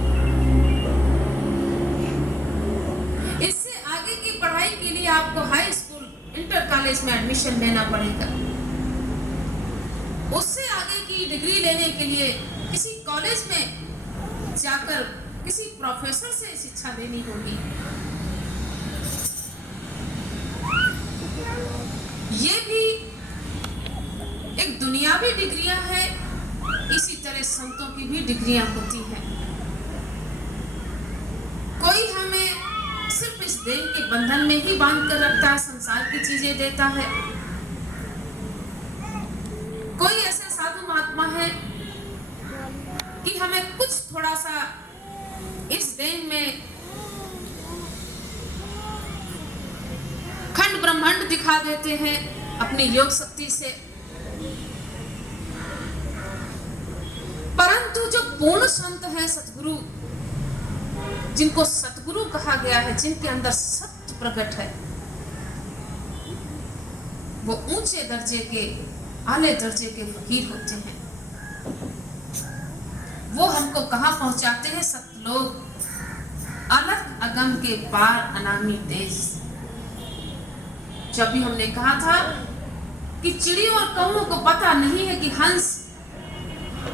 इससे आगे की पढ़ाई के लिए आपको हाई स्कूल, इंटर कॉलेज में एडमिशन लेना पड़ेगा। उससे आगे की डिग्री लेने के लिए किसी कॉलेज में जाकर किसी प्रोफेसर से शिक्षा लेनी होगी। ये भी एक दुनियावी डिग्रियां हैं, इसी तरह संतों की भी डिग्रियां होती हैं। कोई हमें सिर्फ इस देह के बंधन में ही बांध कर रखता है, संसार की चीजें देता है। कोई ऐसे साधु महात्मा है कि हमें कुछ थोड़ा सा इस देह में खंड ब्रह्मांड दिखा देते हैं अपनी योग शक्ति से। परंतु जो पूर्ण संत है, सतगुरु, जिनको सतगुरु कहा गया है, जिनके अंदर सत्य प्रकट है, वो ऊंचे दर्जे के, आले दर्जे के फकीर होते हैं। वो हमको कहां पहुंचाते हैं? सतलोक, अलग अगम के पार अनामी देश। जब भी हमने कहा था कि चिड़ियों और कौओं को पता नहीं है कि हंस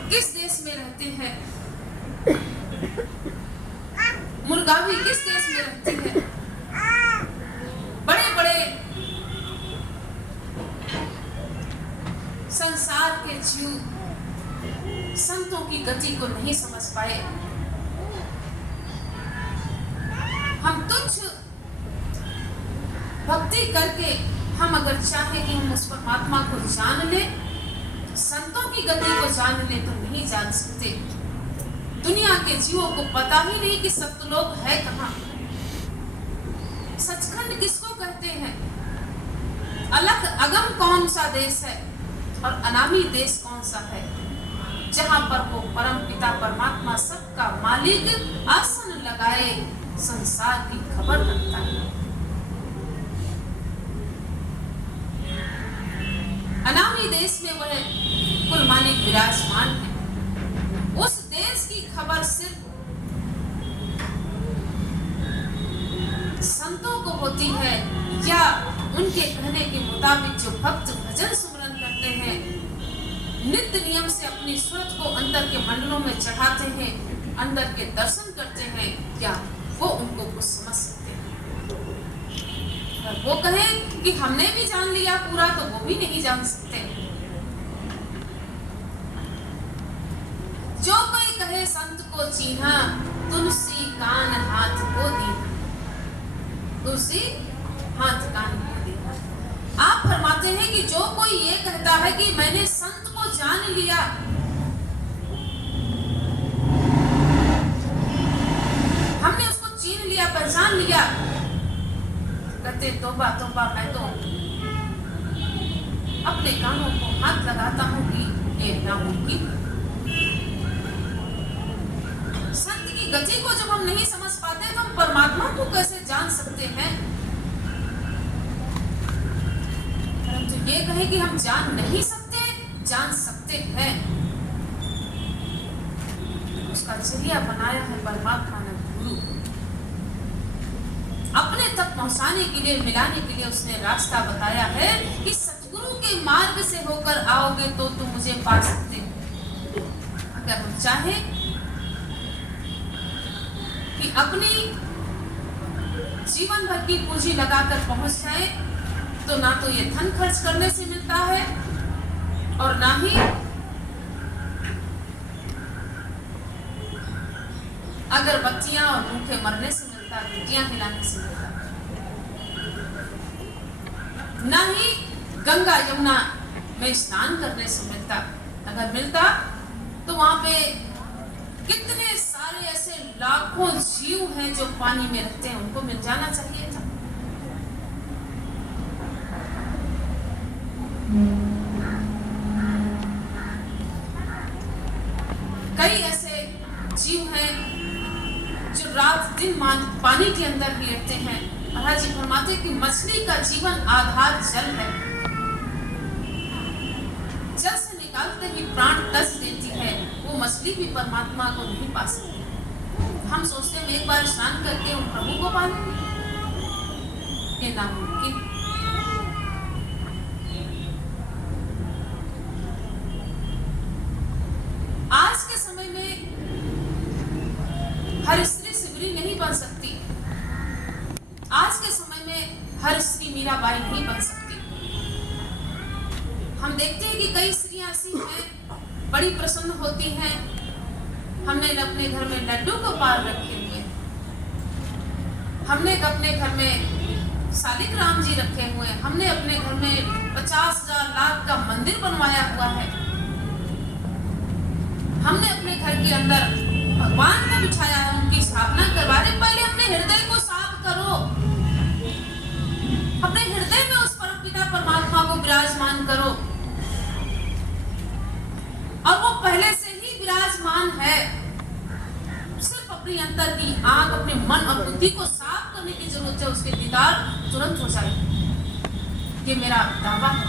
किस देश में रहते हैं, मुर्गा भी किस देश में रहती है। बड़े बड़े संसार के जीव संतों की गति को नहीं समझ पाए। हम तुच्छ भक्ति करके हम अगर चाहे कि हम उस परमात्मा को जान ले, संतों की गति को जान ले, तो नहीं जान सकते। दुनिया के जीवों को पता ही नहीं कि सत्यलोक है कहाँ, सचखंड किसको कहते हैं, अलग अगम कौन सा देश है और अनामी देश कौन सा है, जहां पर वो परम पिता परमात्मा सबका मालिक आसन लगाए संसार की खबर रखता है। अनामी देश में वह कुल मालिक विराजमान है। उस देश की खबर सिर्फ संतों को होती है या उनके कहने के मुताबिक जो भक्त भजन सुमरन करते हैं, नित्य नियम से अपनी सूरत को अंदर के मंडलों में चढ़ाते हैं, अंदर के दर्शन करते हैं, क्या वो उनको कुछ समझ सकते हैं। और वो कहें कि हमने भी जान लिया पूरा, तो वो भी नहीं जान सकते। जो कोई कहे संत को चीन्हा, तुलसी कान हाथ को दीना, तुलसी हाथ कान को दीना। आप फरमाते हैं कि जो कोई ये कहता है कि मैंने संत को जान लिया, हमने उसको चीन लिया, पहचान लिया, कहते तौबा तौबा, मैं तो अपने कानों को हाथ लगाता हूं कि ये नामुमकिन। संत की गति को जब हम नहीं समझ पाते तो हम परमात्मा को कैसे जान सकते हैं। परंतु ये कहे कि हम जान नहीं सकते, जान सकते हैं, उसका जरिया बनाया है परमात्मा ने गुरु। अपने तक पहुंचाने के लिए, मिलाने के लिए उसने रास्ता बताया है कि सतगुरु के मार्ग से होकर आओगे तो तुम मुझे पा सकते हो। अगर हम चाहें कि अपनी जीवन भर की पूंजी लगाकर पहुंच जाए, तो ना तो ये धन खर्च करने से मिलता है और ना ही अगरबत्तियां और भूखे मरने से मिलता, रोटियां खिलाने से मिलता, ना ही गंगा यमुना में स्नान करने से मिलता। अगर मिलता तो वहां पे कितने सारे ऐसे लाखों जीव हैं जो पानी में रहते हैं, उनको मिल जाना चाहिए था। कई ऐसे जीव हैं जो रात दिन पानी के अंदर ही रहते हैं। महाराज जी फरमाते कि मछली का जीवन आधार जल है, जल से निकालते ही प्राण टस देती है, वो मछली भी परमात्मा को नहीं पा सकती। हम सोचते हैं एक बार स्नान करके उन प्रभु को पा लेंगे, ये नामुमकिन। आज के समय में हर स्त्री शिवरी नहीं बन सकती, आज के समय में हर स्त्री मीराबाई नहीं बन सकती। हम देखते हैं कि कई स्त्रियां ऐसी हैं, बड़ी प्रसन्न होती हैं, हमने अपने घर में लड्डू गोपाल रखे हुए, हमने अपने घर में शालिग्राम जी रखे हुए, हमने अपने घर में 50,000 लाख का मंदिर बनवाया हुआ है, हमने अपने घर के अंदर भगवान को बिठाया है, उनकी स्थापना करवा रहे। पहले अपने हृदय को साफ करो, अपने हृदय में उस परमपिता परमात्मा को विराजमान करो, और वो पहले से ही विराजमान है। सिर्फ अपनी अंतर की आंख, अपने मन और बुद्धि को साफ करने की जरूरत है, उसके दीदार तुरंत हो जाएगी। ये मेरा दावा है।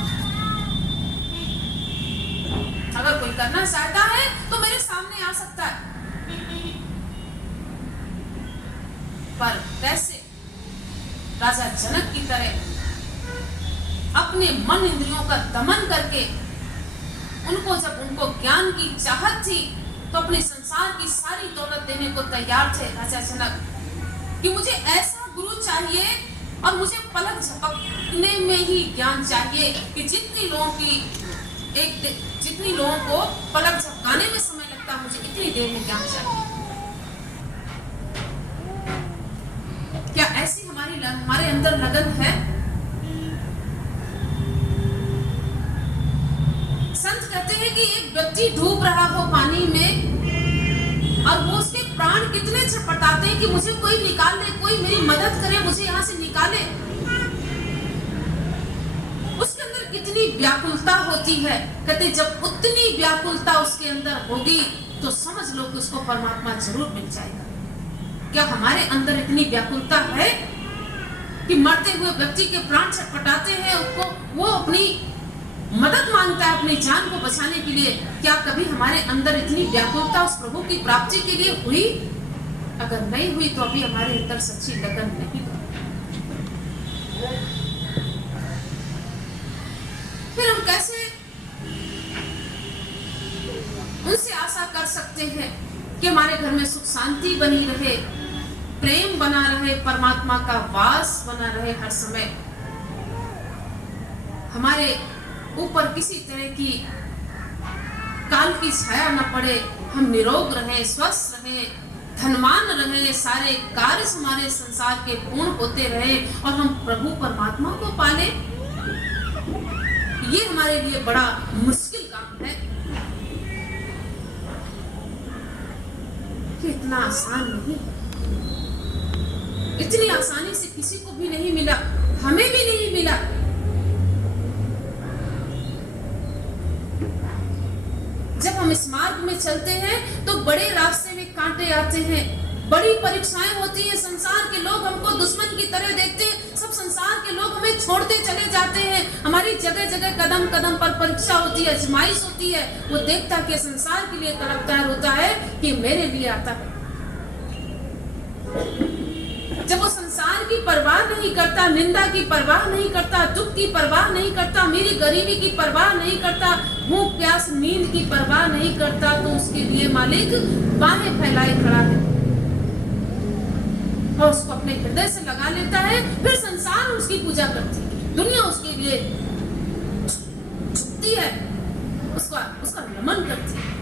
अगर कोई करना चाहता है तो मेरे सामने आ सकता है, पर वैसे राजा जनक की तरह अपने मन इंद्रियों का दमन करके, उनको ज्ञान की चाहत थी तो अपने संसार की सारी दौलत देने को तैयार थे राजा जनक, कि मुझे ऐसा गुरु चाहिए और मुझे पलक झपकने में ही ज्ञान चाहिए कि जितनी लोगों को पलक झपकाने में समय लगता, मुझे इतनी देर में ज्ञान चाहिए। क्या ऐसी हमारे अंदर लगन है? संत कहते हैं कि एक व्यक्ति डूब रहा हो पानी में, और वो उसके प्राण कितने छटपटाते हैं कि मुझे कोई निकाल ले, कोई मेरी मदद करे, मुझे यहाँ से निकाले। उसके अंदर कितनी व्याकुलता होती है। कहते जब उतनी व्याकुलता उसके अंदर होगी तो समझ लो कि उसको परमात्मा जरूर मिल जाएगा। क्या हमारे अंदर इतनी व्याकुलता है कि मरते हुए व्यक्ति के प्राण छटपटाते हैं, उसको वो अपनी मदद मांगता है अपनी जान को बचाने के लिए? क्या कभी हमारे अंदर इतनी व्याकुलता उस प्रभु की प्राप्ति के लिए हुई? अगर नहीं हुई तो अभी हमारे अंदर सच्ची लगन नहीं। फिर हम कैसे उनसे आशा कर सकते हैं कि हमारे घर में सुख शांति बनी रहे, प्रेम बना रहे, परमात्मा का वास बना रहे हर समय, हमारे ऊपर किसी तरह की काल की छाया न पड़े, हम निरोग रहें, स्वस्थ रहें, धनवान रहें, सारे कार्य हमारे संसार के पूर्ण होते रहें और हम प्रभु परमात्मा को पाले? ये हमारे लिए बड़ा मुश्किल काम है। कि इतना आसान नहीं, इतनी आसानी से किसी को भी नहीं मिला, हमें भी नहीं मिला। जब हम इस मार्ग में चलते हैं तो बड़े रास्ते में कांटे आते हैं, बड़ी परीक्षाएं होती हैं। संसार के लोग हमको दुश्मन की तरह देखते हैं, सब संसार के लोग हमें छोड़ते चले जाते हैं। हमारी जगह जगह कदम कदम पर परीक्षा होती है, आजमाइश होती है। वो देखता कि संसार के लिए तड़पदार होता है कि मेरे लिए आता है। जब वो संसार की परवाह नहीं करता, निंदा की परवाह नहीं करता, दुख की परवाह नहीं करता, मेरी गरीबी की परवाह नहीं करता, भूख प्यास नींद की परवाह नहीं करता, तो उसके लिए मालिक बाहें फैलाए खड़ा है और उसको अपने हृदय से लगा लेता है। फिर संसार उसकी पूजा करती है, दुनिया उसके लिए झुकती है, उसका नमन करती है।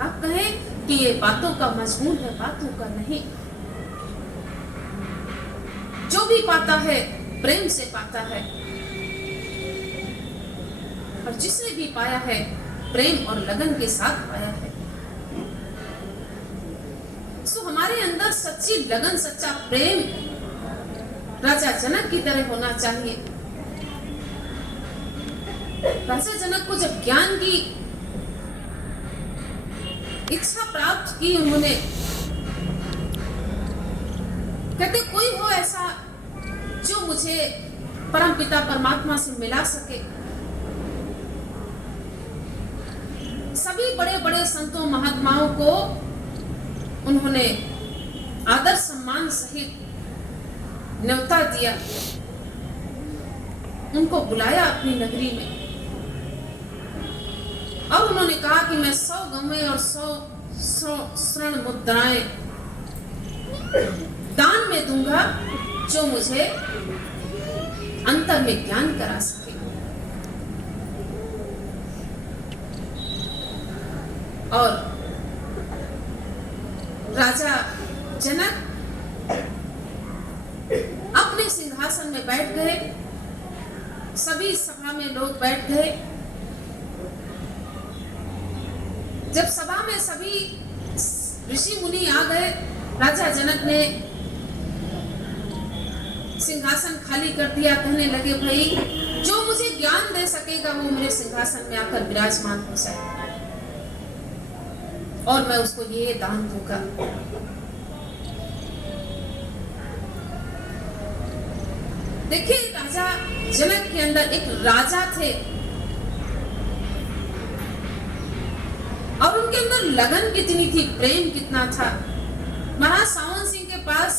आप कहें कि ये बातों का मजमून है, बातों का नहीं। जो भी पाता है प्रेम से पाता है, और जिसने भी पाया है प्रेम और लगन के साथ पाया है। सो हमारे अंदर सच्ची लगन, सच्चा प्रेम राजा जनक की तरह होना चाहिए। राजा जनक को जब ज्ञान की इच्छा प्राप्त की उन्होंने, कहते कोई हो ऐसा जो मुझे परमपिता परमात्मा से मिला सके। सभी बड़े बड़े संतों महात्माओं को उन्होंने आदर सम्मान सहित न्योता दिया, उनको बुलाया अपनी नगरी में और उन्होंने कहा कि मैं 100 गवें और 100 स्वर्ण मुद्राएं दान में दूंगा जो मुझे अंतर में ज्ञान करा सके। और राजा जनक अपने सिंहासन में बैठ गए, सभी सभा में लोग बैठ गए। जब सभा में सभी ऋषि मुनि आ गए, राजा जनक ने सिंहासन खाली कर दिया। कहने लगे भाई जो मुझे ज्ञान दे सकेगा वो मेरे सिंहासन में आकर विराजमान हो जाए और मैं उसको ये दान दूंगा। देखिए राजा जनक के अंदर एक राजा थे और उनके अंदर लगन कितनी थी, प्रेम कितना था। महाराज सावन सिंह के पास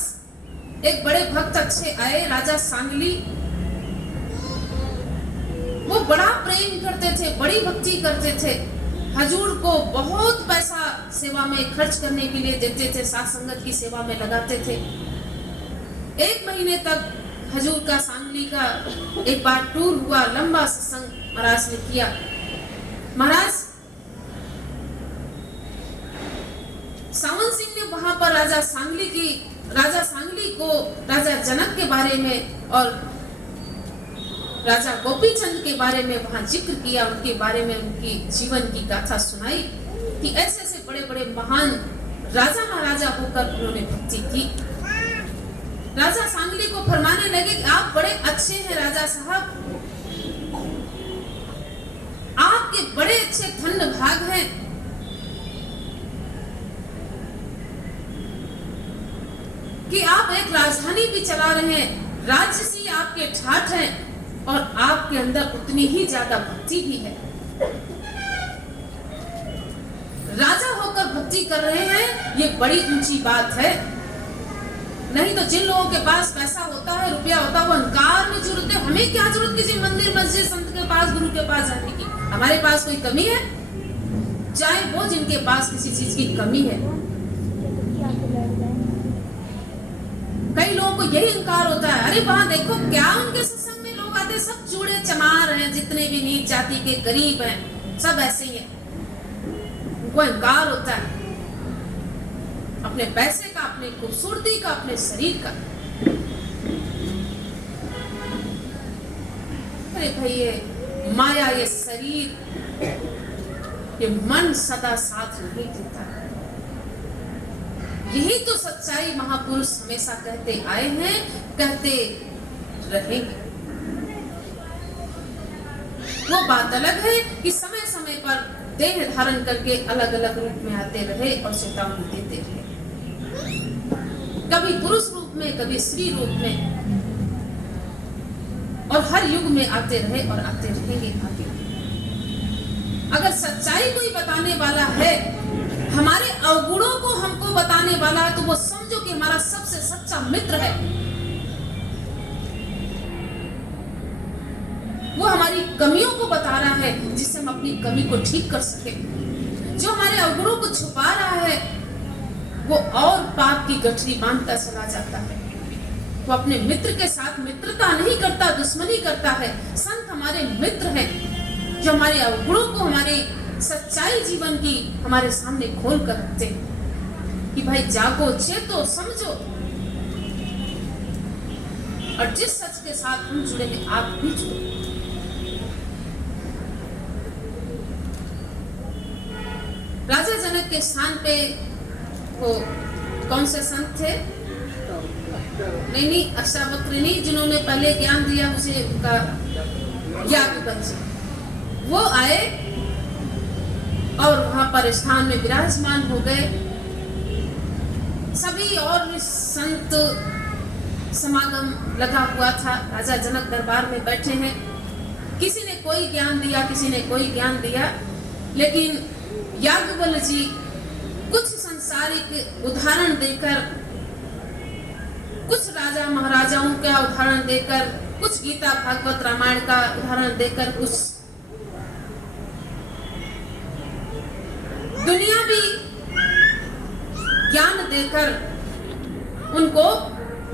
एक बड़े भक्त अच्छे आए, राजा सांगली। वो बड़ा प्रेम करते थे, बड़ी भक्ति करते थे, हजूर को बहुत पैसा सेवा में खर्च करने के लिए देते थे, साथ संगत की सेवा में लगाते थे। 1 महीने तक हजूर का सांगली का एक बार टूर हुआ, लंबा सत्संग महाराज ने किया। महाराज सावन सिंह ने वहां पर राजा सांगली को राजा जनक के बारे में और राजा गोपीचंद के बारे में वहां जिक्र किया, उनके बारे में उनकी जीवन की गाथा सुनाई कि ऐसे ऐसे बड़े बड़े महान राजा महाराजा होकर उन्होंने भक्ति की। राजा सांगली को फरमाने लगे कि आप बड़े अच्छे हैं राजा साहब, आपके बड़े अच्छे धन्य भाग हैं कि आप एक राजधानी भी चला रहे हैं, राजसी आपके ठाठ हैं और आपके अंदर उतनी ही ज्यादा भक्ति भी है। राजा होकर भक्ति कर रहे हैं, ये बड़ी ऊंची बात है। नहीं तो जिन लोगों के पास पैसा होता है, रुपया होता है, वो अहंकार में जरूरत है। हमें क्या जरूरत किसी मंदिर मस्जिद संत के पास, गुरु के पास जाने की? हमारे पास कोई कमी है? चाहे वो जिनके पास किसी चीज की कमी है। कई लोगों को यही अहंकार होता है, अरे वहां देखो क्या उनके सत्संग में लोग आते, सब चूड़े चमार हैं, जितने भी नीच जाति के गरीब हैं सब ऐसे ही हैं। उनको अहंकार होता है अपने पैसे का, अपने खूबसूरती का, अपने शरीर का। अरे भाई ये माया, ये शरीर, ये मन सदा साथ नहीं देता। यही तो सच्चाई महापुरुष हमेशा कहते आए हैं, कहते रहेंगे। वो बात अलग है कि समय समय पर देह धारण करके अलग अलग रूप में आते रहे और चेतावनी देते रहे, कभी पुरुष रूप में, कभी स्त्री रूप में, और हर युग में आते रहे और आते रहेंगे आगे। अगर सच्चाई कोई बताने वाला है, हमारे अवगुणों को हमको बताने वाला है, तो वो समझो कि हमारा सबसे सच्चा मित्र है। वो हमारी कमियों को बता रहा है जिससे हम अपनी कमी को ठीक कर सके। जो हमारे अवगुणों को छुपा रहा है वो और पाप की गठरी बांधता चला जाता है। वो अपने मित्र के साथ मित्रता नहीं करता, दुश्मनी करता है। संत हमारे मित्र हैं जो हमारे अवगुणों को, हमारे सच्चाई जीवन की हमारे सामने खोल कर रखते हैं कि भाई जागो, चेतो, समझो। और जिस सच के साथ हम जुड़े हैं आप भी जुड़ो। राजा जनक के स्थान पे वो कौन से संत थे? नहीं, अष्टावक्र नहीं, जिन्होंने पहले ज्ञान दिया मुझे, उनका याज्ञवल्क्य, वो आए और वहां पर स्थान में विराजमान हो गए। सभी और संत समागम लगा हुआ था, राजा जनक दरबार में बैठे हैं। किसी ने कोई ज्ञान दिया, किसी ने कोई ज्ञान दिया, लेकिन याज्ञवल्क्य जी कुछ सांसारिक उदाहरण देकर, कुछ राजा महाराजाओं का उदाहरण देकर, कुछ गीता भागवत रामायण का उदाहरण देकर, कुछ दुनियावी ज्ञान देकर उनको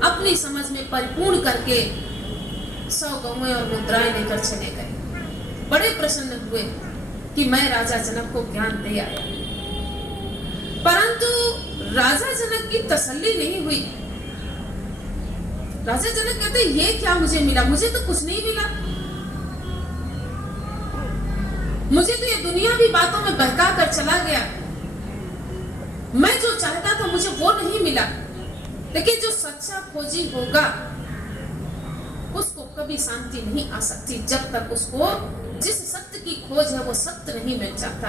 अपनी समझ में परिपूर्ण करके 100 गौएं और मुद्राएं लेकर चले गए। बड़े प्रसन्न हुए कि मैं राजा जनक को ज्ञान दे आया। परंतु राजा जनक की तसल्ली नहीं हुई। राजा जनक कहते ये क्या मुझे मिला? मुझे तो कुछ नहीं मिला। मुझे तो ये दुनिया भी बातों में बहका कर चला गया। मैं जो चाहता था मुझे वो नहीं मिला। लेकिन जो सच्चा खोजी होगा उसको कभी शांति नहीं आ सकती जब तक उसको जिस सत्य की खोज है वो सत्य नहीं मिल जाता।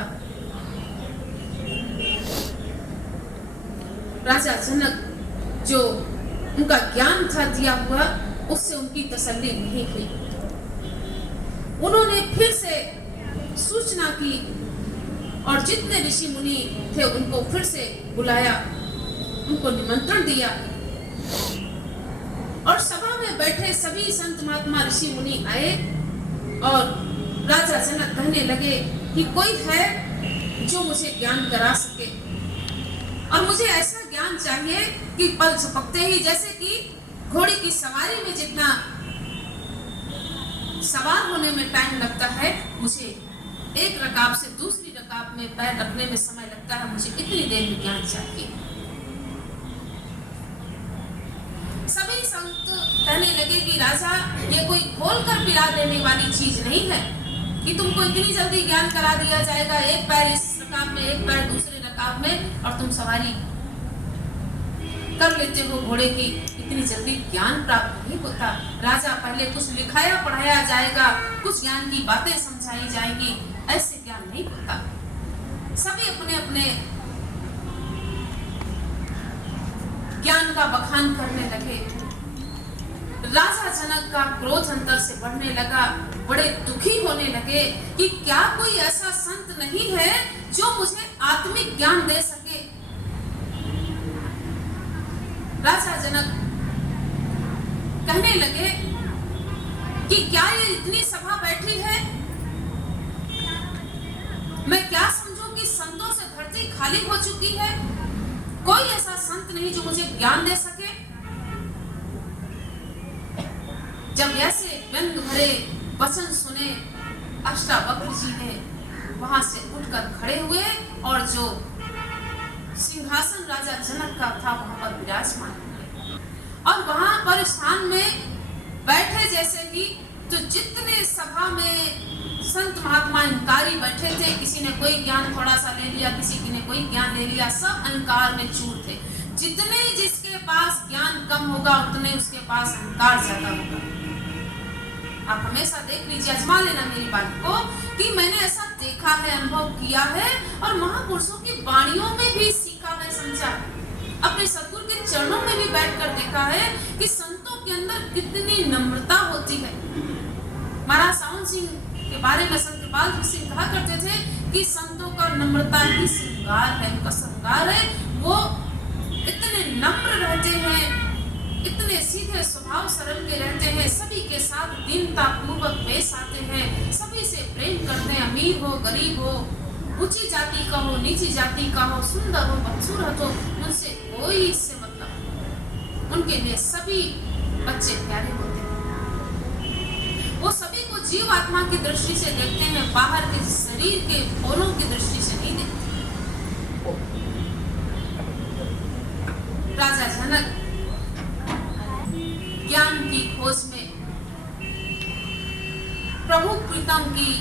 राजा जनक जो उनका ज्ञान था दिया हुआ, उससे उनकी तसल्ली नहीं हुई। उन्होंने फिर से सूचना की और जितने ऋषि मुनि थे उनको फिर से बुलाया, उनको निमंत्रण दिया और सभा में बैठे सभी संत महात्मा ऋषि मुनि आए और राजा जनक कहने लगे कि कोई है जो मुझे ज्ञान करा सके, और मुझे ऐसा ज्ञान चाहिए कि पल झपकते ही, जैसे कि घोड़ी की सवारी में जितना सवार होने में टाइम लगता है, मुझे एक रकाब से दूसरी रकाब में पैर रखने में समय लगता है, मुझे इतनी देर में ज्ञान चाहिए। सभी संत कहने लगे कि राजा, ये कोई खोल कर पिला देने वाली चीज नहीं है कि तुमको इतनी जल्दी ज्ञान करा दिया जाएगा, एक पैर इस रकाब में एक पैर दूसरे रकाब में और तुम सवारी कर लेते हो घोड़े की। इतनी जल्दी ज्ञान प्राप्त नहीं होता। राजा, पहले कुछ लिखाया पढ़ाया जाएगा, कुछ ज्ञान की बातें समझाई जाएंगी, ऐसे ज्ञान नहीं होता। सभी अपने अपने ज्ञान का बखान करने लगे। राजा जनक का क्रोध अंतर से बढ़ने लगा, बड़े दुखी होने लगे कि क्या कोई ऐसा संत नहीं है जो मुझे आत्मिक ज्ञान दे सके। राजा जनक कहने लगे कि क्या ये इतनी सभा बैठी है, मैं क्या समझूं कि संतों से धरती खाली हो चुकी है, कोई ऐसा संत नहीं जो मुझे ज्ञान दे सके। जब ऐसे व्यंग भरे वचन सुने, अष्टावक्र जी ने वहां से उठकर खड़े हुए और जो सिंहासन राजा जनक का था वहां पर विराजमान हुए और वहां पर स्थान में बैठे जैसे ही तो जितने सभा में संत महात्मा अहंकारी बैठे थे, किसी ने कोई ज्ञान थोड़ा सा ले लिया, किसी ने कोई ज्ञान ले लिया, सब अहंकार में चूर थे। जितने जिसके पास ज्ञान कम होगा उतने उसके पास अहंकार ज्यादा होगा। आप हमेशा देख लीजिए, आजमा लेना मेरी बात को कि मैंने ऐसा देखा है, अनुभव किया है और महापुरुषों की वाणियों में भी सीखा है, समझा, अपने सतगुरु के चरणों में भी बैठकर देखा है कि संतों के अंदर कितनी नम्रता होती है। महाराज सावन सिंह के बारे में संत कृपाल सिंह कहा करते थे कि संतों का नम्रता ही श्रृंगार है, उनका श्रृंगार है। वो इतने नम्र रहते हैं, इतने सीधे स्वभाव सरल के रहते हैं, सभी के साथ दीनता पूर्वक पेश आते हैं, सभी से प्रेम करते हैं, अमीर हो गरीब हो, ऊंची जाति का हो नीची जाति का हो, सुंदर हो बदसूरत हो, उनसे कोई इससे मतलब, उनके लिए सभी बच्चे प्यारे होते हैं। वो सभी को जीव आत्मा की दृष्टि से देखते हैं, बाहर के शरीर के बोलों की दृष्टि से नहीं देखते। राजा जनक ज्ञान की खोज में प्रभु प्रीतम की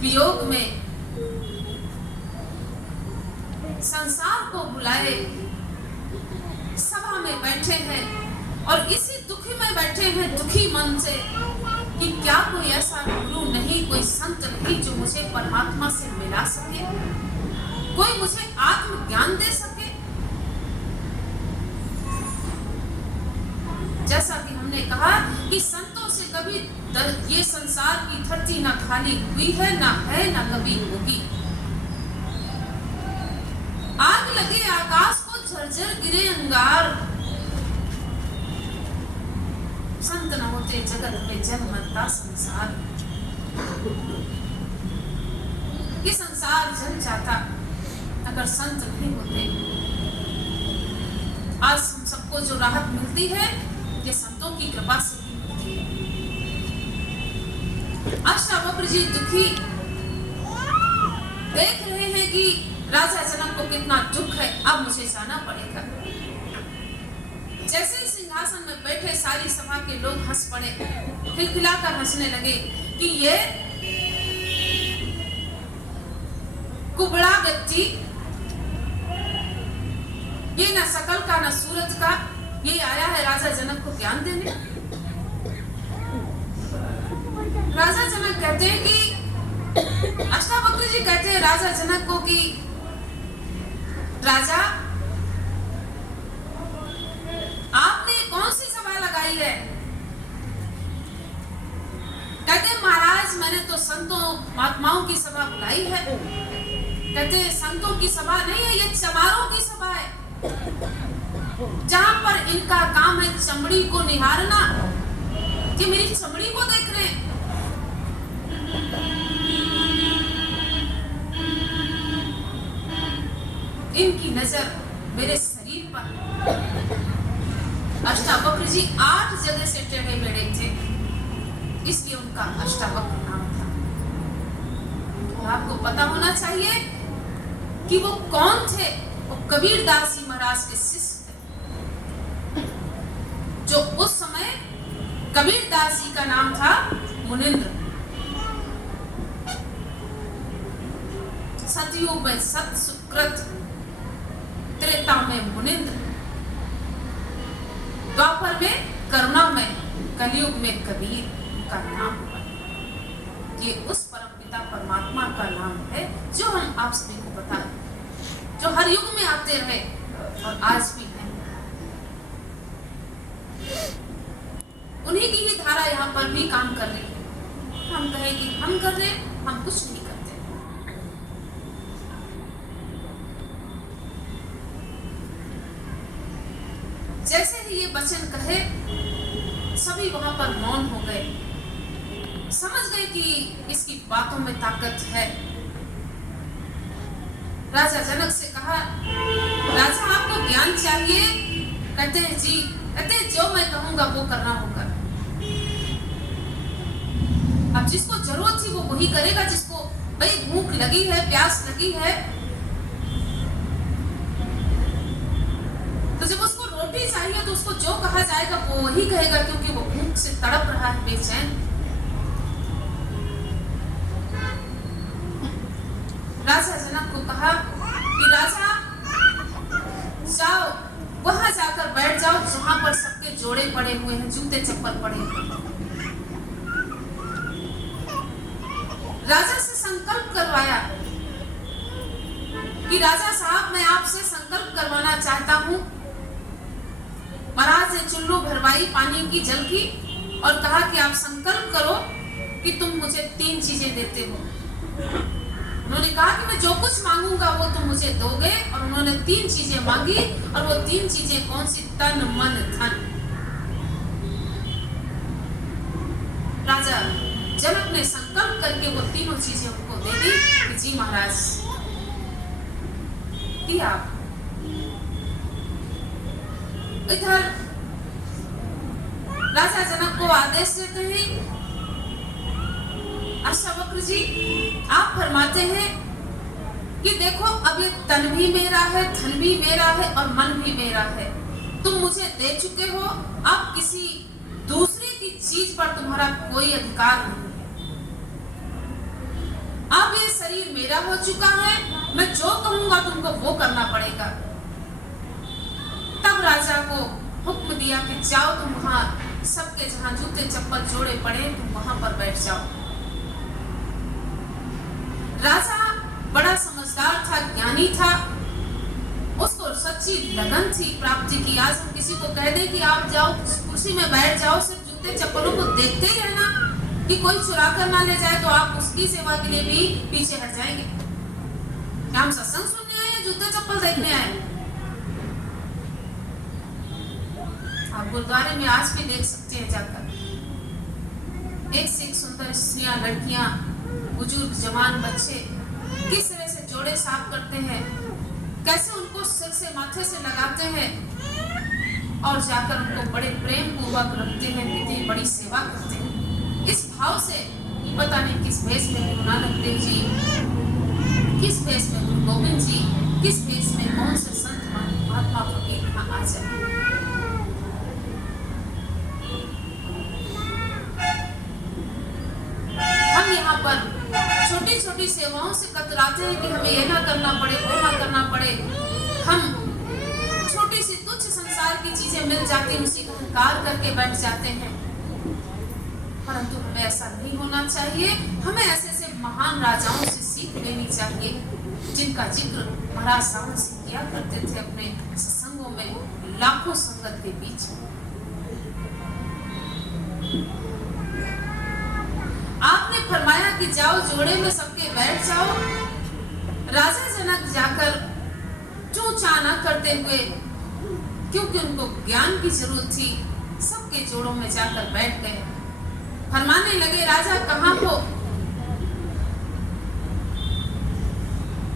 वियोग में संसार को बुलाए सभा में बैठे हैं और इसी दुखी में बैठे हैं, दुखी मन से कि क्या कोई ऐसा गुरु नहीं, कोई संत नहीं जो मुझे परमात्मा से मिला सके, कोई मुझे आत्म ज्ञान दे सके। जैसा कि हमने कहा कि संतों से कभी ये संसार की धरती ना खाली हुई है, ना है, ना कभी होगी। आग लगे आकाश को, झरझर गिरे अंगार, संत न होते जगत में जन्मता संसार। ये संसार जल जाता अगर संत नहीं होते। आज हम सबको जो राहत मिलती है ये संतों की कृपा से ही मिलती है। अष्टावक्र जी दुखी देख रहे हैं कि राजा जनक को कितना दुख है, अब मुझे जाना पड़ेगा। जैसे ही सिंहासन में बैठे सारी सभा के लोग हंस पड़े, खिलखिलाकर हंसने लगे कि ये कुबड़ा गच्ची, ये ना सकल का ना सूरज का, ये आया है राजा जनक को ज्ञान देने। राजा जनक कहते हैं कि अष्टावक्र जी कहते हैं राजा जनक को कि राजा, आपने कौन सी सभा लगाई है? कहते महाराज मैंने तो संतों महात्माओं की सभा बुलाई है। कहते संतों की सभा नहीं है, ये चमारों की सभा है, जहां पर इनका काम है चमड़ी को निहारना, कि मेरी चमड़ी को देख रहे हैं। इनकी नजर मेरे शरीर पर। अष्टावक्र जी 8 जगह से टेढ़े मेढ़े थे, इसलिए उनका अष्टावक्र नाम था। तो आपको पता होना चाहिए कि वो कौन थे। वो कबीरदास जी महाराज के शिष्य थे, जो उस समय तुलसीदास जी का नाम था मुनिंद्र। सतयुग में सत सुकृत, त्रेता में मुनिंद्र, द्वापर में करुणामय, कलयुग में कबीर का नाम हुआ। ये उस परमपिता परमात्मा का नाम है जो हम आप सभी को बता रहे, जो हर युग में आते रहे और आज भी है। उन्हीं की ही धारा यहाँ पर भी काम कर रही है। हम कहें कि हम कर रहे, हम कुछ नहीं करते। जैसे ही ये वचन कहे, सभी वहां पर मौन हो गए, समझ गए कि इसकी बातों में ताकत है। राजा जनक से कहा, राजा आपको ज्ञान चाहिए? कहते हैं जी। कहते हैं जो मैं कहूंगा वो करना होगा। अब जिसको जरूरत थी वो वही करेगा, जिसको भाई भूख लगी है, प्यास लगी है, तो जब उसको रोटी चाहिए तो उसको जो कहा जाएगा वो वही कहेगा, क्योंकि वो भूख से तड़प रहा है, बेचैन। राजा जनक को कहा कि राजा जाओ, वहां जाकर बैठ जाओ जहां पर सबके जोड़े पड़े हुए हैं, जूते चप्पल पड़े हुए हैं। राजा से संकल्प करवाया कि राजा साहब मैं आपसे संकल्प करवाना चाहता हूं। महाराज ने चुल्लू भरवाई पानी की, जल की, और कहा कि आप संकल्प करो कि तुम मुझे 3 चीजें देते हो। उन्होंने कहा कि मैं जो कुछ मांगूंगा वो तुम मुझे दोगे, और उन्होंने 3 चीजें मांगी। और वो 3 चीजें कौन सी? तन, मन, धन। राजा जनक ने संकल्प करके वो तीनों चीजें उनको दे दी कि जी महाराज, दिया। इधर राजा जनक को आदेश देते हैं, अश्वक्र जी आप फरमाते हैं कि देखो अब ये तन भी मेरा है, धन भी मेरा है और मन भी मेरा है। तुम मुझे दे चुके हो, अब किसी दूसरे की चीज पर तुम्हारा कोई अधिकार नहीं है। अब ये शरीर मेरा हो चुका है, मैं जो कहूंगा तुमको वो करना पड़ेगा। तब राजा को हुक्म दिया कि जाओ तुम वहां सबके जहां जूते चप्पल जोड़े पड़े तुम वहां पर बैठ जाओ। राजा बड़ा समझदार था, ज्ञानी था, उसको सच्ची लगन थी प्राप्ति की। आज हम किसी को कह दें कि आप जाओ कुर्सी में बैठ जाओ, सिर्फ जूते चप्पलों को देखते ही रहना कि कोई चुरा कर ना ले जाए, तो आप उसकी सेवा के लिए भी पीछे हट जाएंगे। क्या हम सत्संग सुनने आए या जूते चप्पल देखने आए? आप गुरुद्वारे में आज भी देख सकते हैं जाकर, एक से एक सुंदर स्त्रियां, लड़कियां, बुजुर्ग, जवान, बच्चे किस तरह से जोड़े साफ करते हैं, कैसे उनको सिर से माथे से लगाते हैं और जाकर उनको बड़े प्रेम पूर्वक रखते हैं, कितनी बड़ी सेवा करते हैं। इस भाव से कि पता नहीं किस भेष में गुरु नानक देव जी, किस भेष में गुरु गोविंद जी, किस भेष में कौन से संत महात्मा फकीर यहाँ आ जाए। हम यहाँ पर छोटी छोटी सेवाओं से कतराते हैं कि हमें ये ना करना पड़े, वो ना करना पड़े। हम छोटी सी तुच्छ संसार की चीजें मिल जाती हैं, उसी का अहंकार करके बैठ जाते हैं। परंतु हमें ऐसा नहीं होना चाहिए। हमें ऐसे ऐसे महान राजाओं से सीख लेनी चाहिए, जिनका जिक्र महाराज सावन सिंह किया करते थे अपने सत्संगों में, लाखों संगत के बीच। आपने फरमाया कि जाओ जोड़े में सबके बैठ जाओ। राजा जनक जाकर चूं चा न करते हुए, क्योंकि उनको ज्ञान की जरूरत थी, सबके जोड़ों में जाकर बैठ गए। फरमाने लगे, राजा कहाँ हो?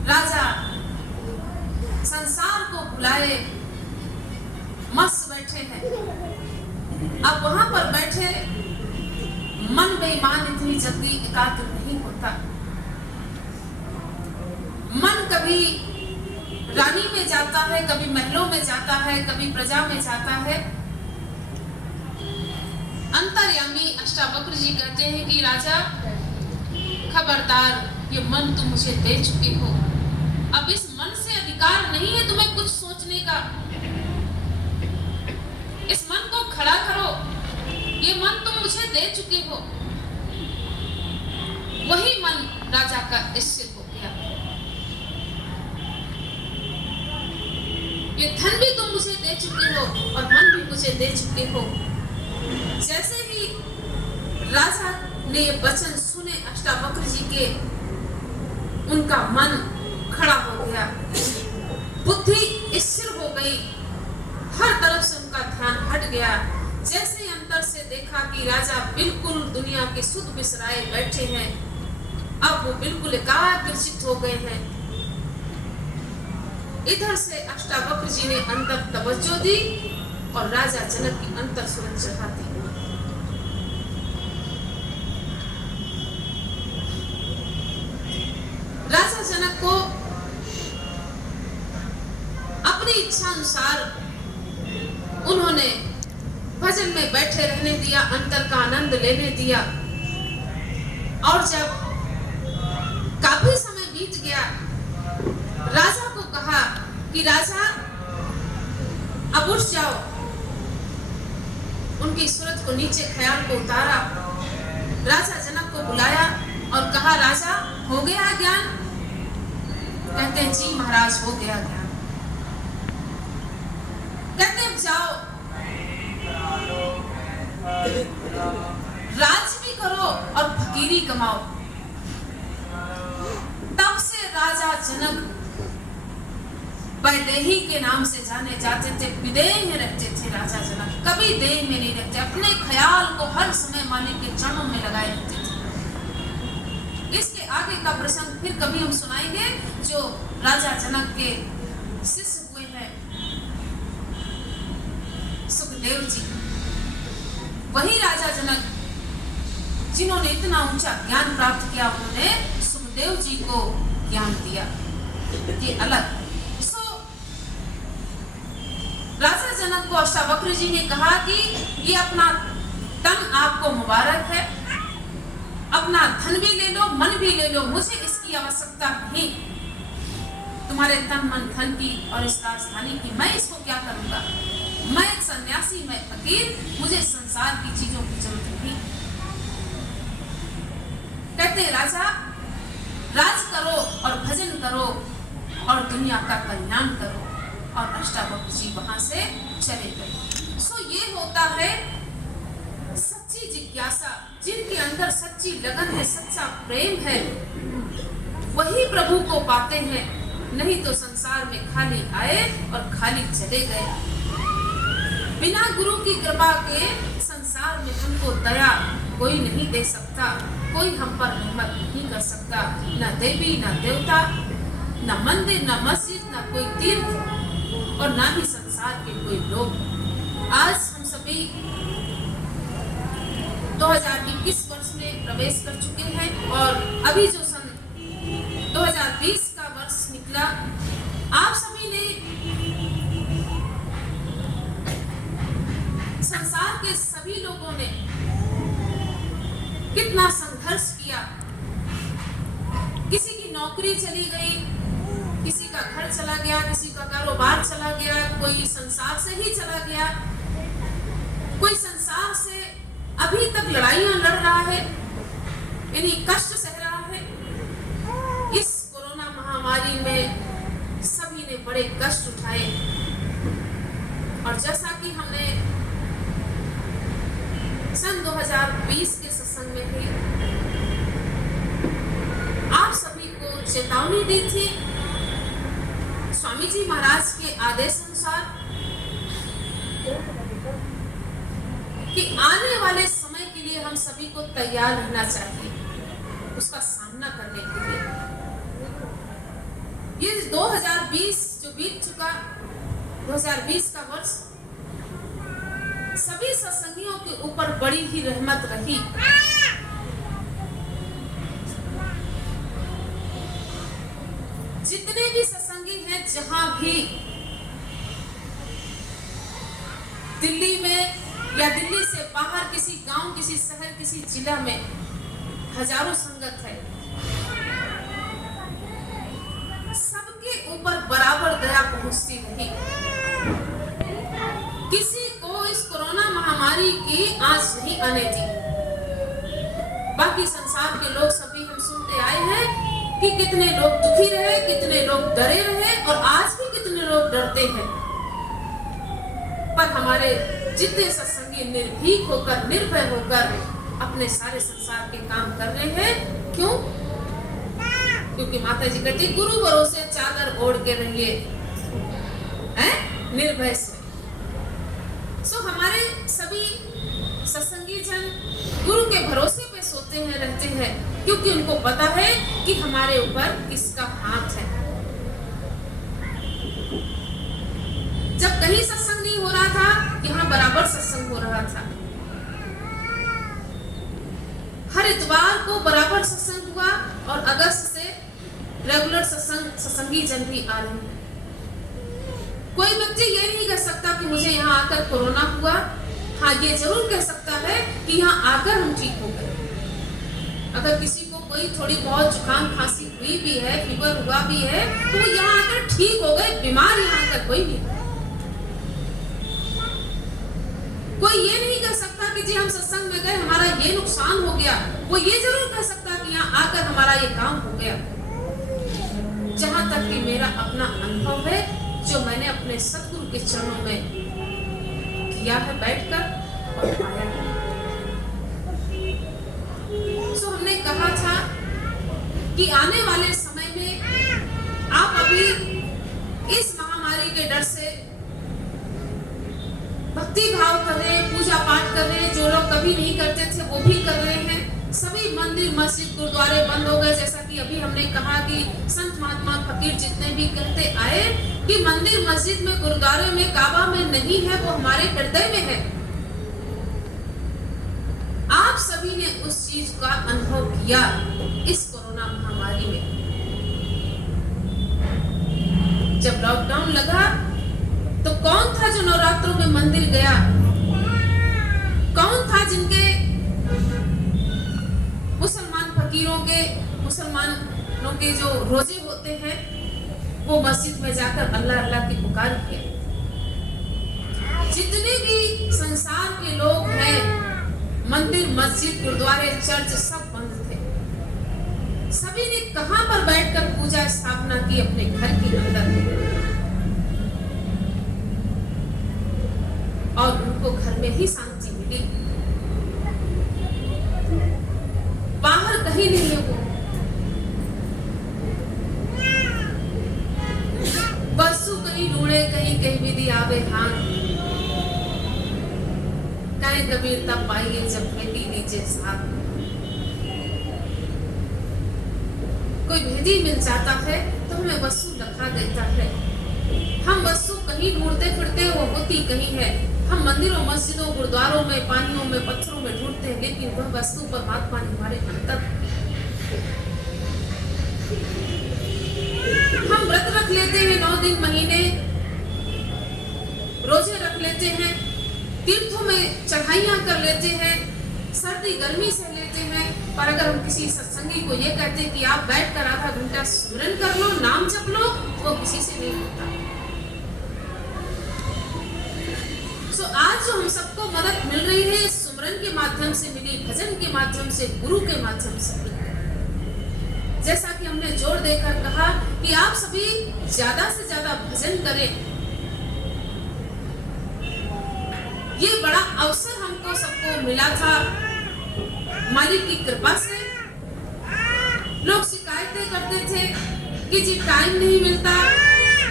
राजा संसार को भुलाए मस्त बैठे हैं। अब वहां पर बैठे मन बेईमान इतनी जल्दी एकाग्र नहीं होता। मन कभी रानी में जाता है, कभी महलों में जाता है, कभी प्रजा में जाता है। अंतर्यामी अष्टावक्र जी कहते हैं कि राजा खबरदार, ये मन तुम मुझे दे चुके हो, अब इस मन से अधिकार नहीं है तुम्हें कुछ सोचने का। इस मन को खड़ा करो, ये मन तुम मुझे दे चुके हो। वही मन राजा का स्थिर हो गया। ये धन भी तुम मुझे दे चुके हो और मन भी मुझे दे चुके हो। जैसे ही राजा ने ये वचन सुने अष्टावक्र जी के, उनका मन खड़ा हो गया, बुद्धि स्थिर हो गई, हर तरफ से उनका ध्यान हट गया। जैसे ही अंतर से देखा कि राजा बिल्कुल दुनिया के सुध बिसराए बैठे हैं, अब वो बिल्कुल एकाग्रचित्त हो गए हैं। इधर से अष्टावक्र जी ने अंतर तवज्जो दी और राजा जनक की अंतर सुरत चढ़ा दी। राजा जनक को अपनी इच्छा अनुसार उन्होंने भजन में बैठे रहने दिया, अंतर का आनंद लेने दिया। और जब काफी समय बीत गया, राजा को कहा कि राजा अब उठ जाओ। उनकी सूरत को नीचे ख्याल को उतारा, राजा जनक को बुलाया और कहा, राजा हो गया ज्ञान? कहते हैं जी महाराज हो गया ज्ञान। कहते हैं जाओ राज भी करो और फकीरी कमाओ। तब से राजा जनक वैदेही के नाम से जाने जाते थे, विदेह में रहते थे। राजा जनक कभी देह में नहीं रहते, अपने ख्याल को हर समय मालिक के चरणों में लगाए रहते थे। इसके आगे का प्रसंग फिर कभी हम सुनाएंगे। जो राजा जनक के शिष्य हुए हैं सुखदेव जी, वही राजा जनक जिन्होंने इतना ऊंचा ज्ञान प्राप्त किया, उन्होंने सुखदेव जी को ज्ञान दिया। ये अलग। राजा जनक को अष्टावक्र जी ने कहा कि ये अपना तन आपको मुबारक है, अपना धन भी ले लो, मन भी ले लो, मुझे इसकी आवश्यकता नहीं। तुम्हारे तन मन धन की और इस राजधानी की मैं इसको क्या करूंगा? मैं एक सन्यासी, मैं फकीर, मुझे संसार की चीजों की जरूरत नहीं। कहते राजा राज करो और भजन करो और दुनिया का कल्याण करो। और अष्टावक्र जी वहां से चले गए। सो ये होता है सच्ची जिज्ञासा, जिनके अंदर सच्ची लगन है, सच्चा प्रेम है, वही प्रभु को पाते हैं। नहीं तो संसार में खाली आए और खाली चले गए। बिना गुरु की कृपा के संसार में हमको दया कोई नहीं दे सकता, कोई हम पर रहमत नहीं कर सकता। न देवी, न देवता, न मंदिर, न मस्जिद, न कोई तीर्थ और ना ही संसार के कोई लोग। आज हम सभी 2021 वर्ष में प्रवेश कर चुके हैं और अभी जो सन 2020 का वर्ष निकला, आप सभी ने संसार के सभी लोगों ने कितना संघर्ष किया। किसी की नौकरी चली गई, किसी का घर चला गया, किसी का कारोबार चला गया, कोई संसार से ही चला गया, कोई संसार से अभी तक लड़ाइयां लड़ रहा है, यानी कष्ट सह रहा है। इस कोरोना महामारी में सभी ने बड़े कष्ट उठाए और जैसा कि हमने सन 2020 के सत्संग में भी आप सभी को चेतावनी दी थी, स्वामी जी महाराज के आदेश अनुसार, कि आने वाले समय के लिए हम सभी को तैयार रहना चाहिए, उसका सामना करने के लिए। ये 2020 जो बीत चुका, 2020 का वर्ष सभी सत्संगियों के ऊपर बड़ी ही रहमत रही। जितने भी सत्संगी हैं, जहां भी दिल्ली में, या दिल्ली से बाहर किसी गांव, किसी शहर, किसी जिला में हजारों संगत है, सबके ऊपर बराबर दया पहुंचती रही। किसी को इस कोरोना महामारी की आंच नहीं आने दी। बाकी संसार के लोग सभी हम सुनते आए हैं कि कितने लोग दुखी रहे, कितने लोग डरे रहे और आज भी कितने लोग डरते हैं। पर हमारे जितने सत्संगी निर्भीक होकर, निर्भय होकर अपने सारे संसार के काम कर रहे हैं। क्यों? क्योंकि माता जी कहती गुरु भरोसे चादर ओढ़ के रहिए, निर्भय से। सो हमारे सभी सत्संगी जन गुरु के भरोसे पे सोते हैं, रहते हैं, क्योंकि उनको पता है कि हमारे ऊपर किसका हाथ है। जब कहीं सत्संग नहीं हो रहा था, यहाँ बराबर सत्संग हो रहा था। हर इतवार को बराबर सत्संग हुआ और अगस्त से रेगुलर सत्संगी जन भी आ रहे हैं। कोई व्यक्ति ये नहीं कह सकता कि मुझे यहाँ आकर कोरोना हुआ। हाँ, ये जरूर कह सकता है कि यहाँ आकर हम ठीक हो गए। अगर किसी को कोई थोड़ी बहुत जुकाम खांसी हुई भी है, फीवर हुआ भी है, तो वो यहाँ आकर ठीक हो गए। बीमार यहाँ आकर कोई नहीं। कोई ये नहीं कह सकता कि जी हम सत्संग में गए, हमारा ये नुकसान हो गया। वो ये जरूर कह सकता कि यहाँ आकर हमारा ये काम हो गया। जहां तक कि मेरा अपना अनुभव है, जो मैंने अपने सतगुरु के चरणों में किया है बैठकर और पाया है। सो हमने कहा था कि आने वाले समय में आप अभी इस महामारी के डर से भक्ति भाव कर रहे हैं, पूजा पाठ कर रहे हैं। जो लोग कभी नहीं करते थे वो भी कर रहे हैं। सभी मंदिर, मस्जिद, गुरुद्वारे बंद हो गए। जैसा कि अभी हमने कहा कि संत महात्मा फकीर जितने भी कहते आए कि मंदिर, मस्जिद में, गुरुद्वारे में, काबा में नहीं है, वो हमारे हृदय में है। आप सभी ने उस चीज का अनुभव किया इस कोरोना महामारी में। जब लॉकडाउन लगा तो कौन था जो नवरात्रों में मंदिर गया? कौन था जिनके मुसलमान फकीरों के, मुसलमानों के जो रोजे होते हैं, वो मस्जिद में जाकर अल्लाह अल्लाह की पुकार किया? जितने भी संसार के लोग हैं, मंदिर, मस्जिद, गुरुद्वारे, चर्च सब बंद थे। सभी ने कहां पर बैठकर पूजा स्थापना की? अपने घर के अंदर। और उनको घर में ही शांति मिली। बाहर कहीं नहीं है वो। बसु कहीं ढूंढे, कहीं कहीं विधि आवे हाथ। कहे कबीर तब पाइए जब भेदी लीजिए साथ। कोई भेदी मिल जाता है तो हमें वस्तु लखा देता है। हम वस्तु कहीं ढूंढते फिरते, वो होती कहीं है। हम मंदिरों, मस्जिदों, गुरुद्वारों में, पानियों में, पत्थरों में ढूंढते हैं, लेकिन वह वस्तु परमात्मा ने हमारे अंदर। हम व्रत रख लेते हैं 9 दिन, महीने, रोजे रख लेते हैं, तीर्थों में चढ़ाइयां कर लेते हैं, सर्दी गर्मी सह लेते हैं। पर अगर हम किसी सत्संगी को ये कहते हैं कि आप बैठकर आधा घंटा सुमिरन कर लो, नाम जप लो, वो किसी से नहीं होता। सो आज जो हम सबको मदद मिल रही है, सुमरन के माध्यम से मिली, भजन के माध्यम से, गुरु के माध्यम से मिली। जैसा कि हमने जोर देकर कहा कि आप सभी ज्यादा से ज्यादा भजन करें। ये बड़ा अवसर हमको सबको मिला था मालिक की कृपा से। लोग शिकायतें करते थे कि जी टाइम नहीं मिलता,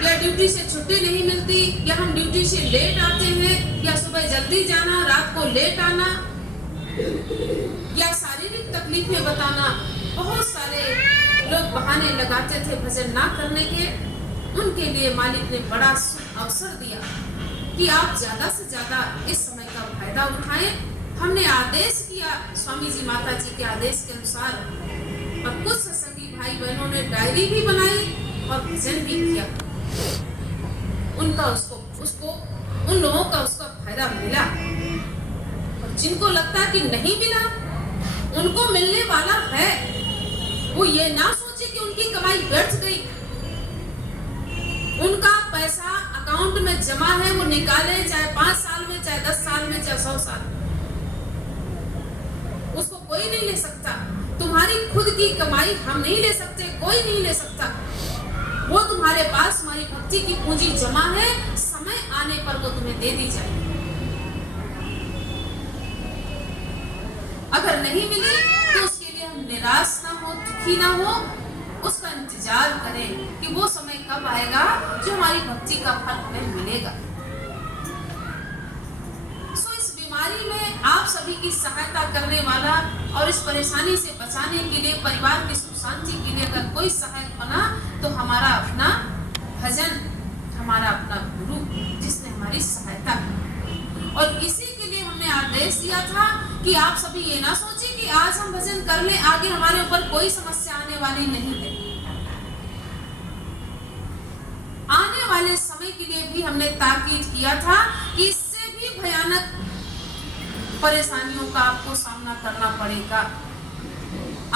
या ड्यूटी से छुट्टी नहीं मिलती, या हम ड्यूटी से लेट आते हैं, या सुबह जल्दी जाना, रात को लेट आना, या शारीरिक तकलीफें बताना। बहुत सारे लोग बहाने लगाते थे भजन ना करने के। उनके लिए मालिक ने बड़ा अवसर दिया कि आप ज्यादा से ज्यादा इस समय का फायदा उठाएं। हमने आदेश किया स्वामी जी, माता जी के आदेश के अनुसार, और कुछ सत्संगी भाई बहनों ने डायरी भी बनाई और भजन भी किया। उनका उसको उन लोगों का उसका फायदा मिला। जिनको लगता है कि नहीं मिला, उनको मिलने वाला है। वो ये ना सोचे कि उनकी कमाई व्यर्थ गई। उनका पैसा अकाउंट में जमा है, वो निकाले, चाहे 5 साल में, चाहे 10 साल में, चाहे 100 साल में, उसको कोई नहीं ले सकता। तुम्हारी खुद की कमाई हम नहीं ले सकते, कोई नहीं ले सकता। वो तुम्हारे पास हमारी भक्ति की पूंजी जमा है, समय आने पर वो तुम्हें दे दी जाएगी। अगर नहीं मिली तो उसके लिए हम निराश ना हो, दुखी ना हो, उसका इंतजार करें कि वो समय कब आएगा जो हमारी भक्ति का फल हमें मिलेगा। सो इस बीमारी में आप सभी की सहायता करने वाला और इस परेशानी से बचाने के लिए, परिवार की सुख शांति के लिए अगर कोई सहायक बना तो हमारा अपना भजन, हमारा अपना गुरु, जिसने हमारी सहायता की। और इसी के लिए हमने आदेश दिया था कि आप सभी ये ना सोचे कि आज हम भजन कर लें, आगे हमारे ऊपर कोई समस्या आने वाली नहीं है। आने वाले समय के लिए भी हमने ताकीद किया था कि इससे भी भयानक परेशानियों का आपको सामना करना पड़ेगा।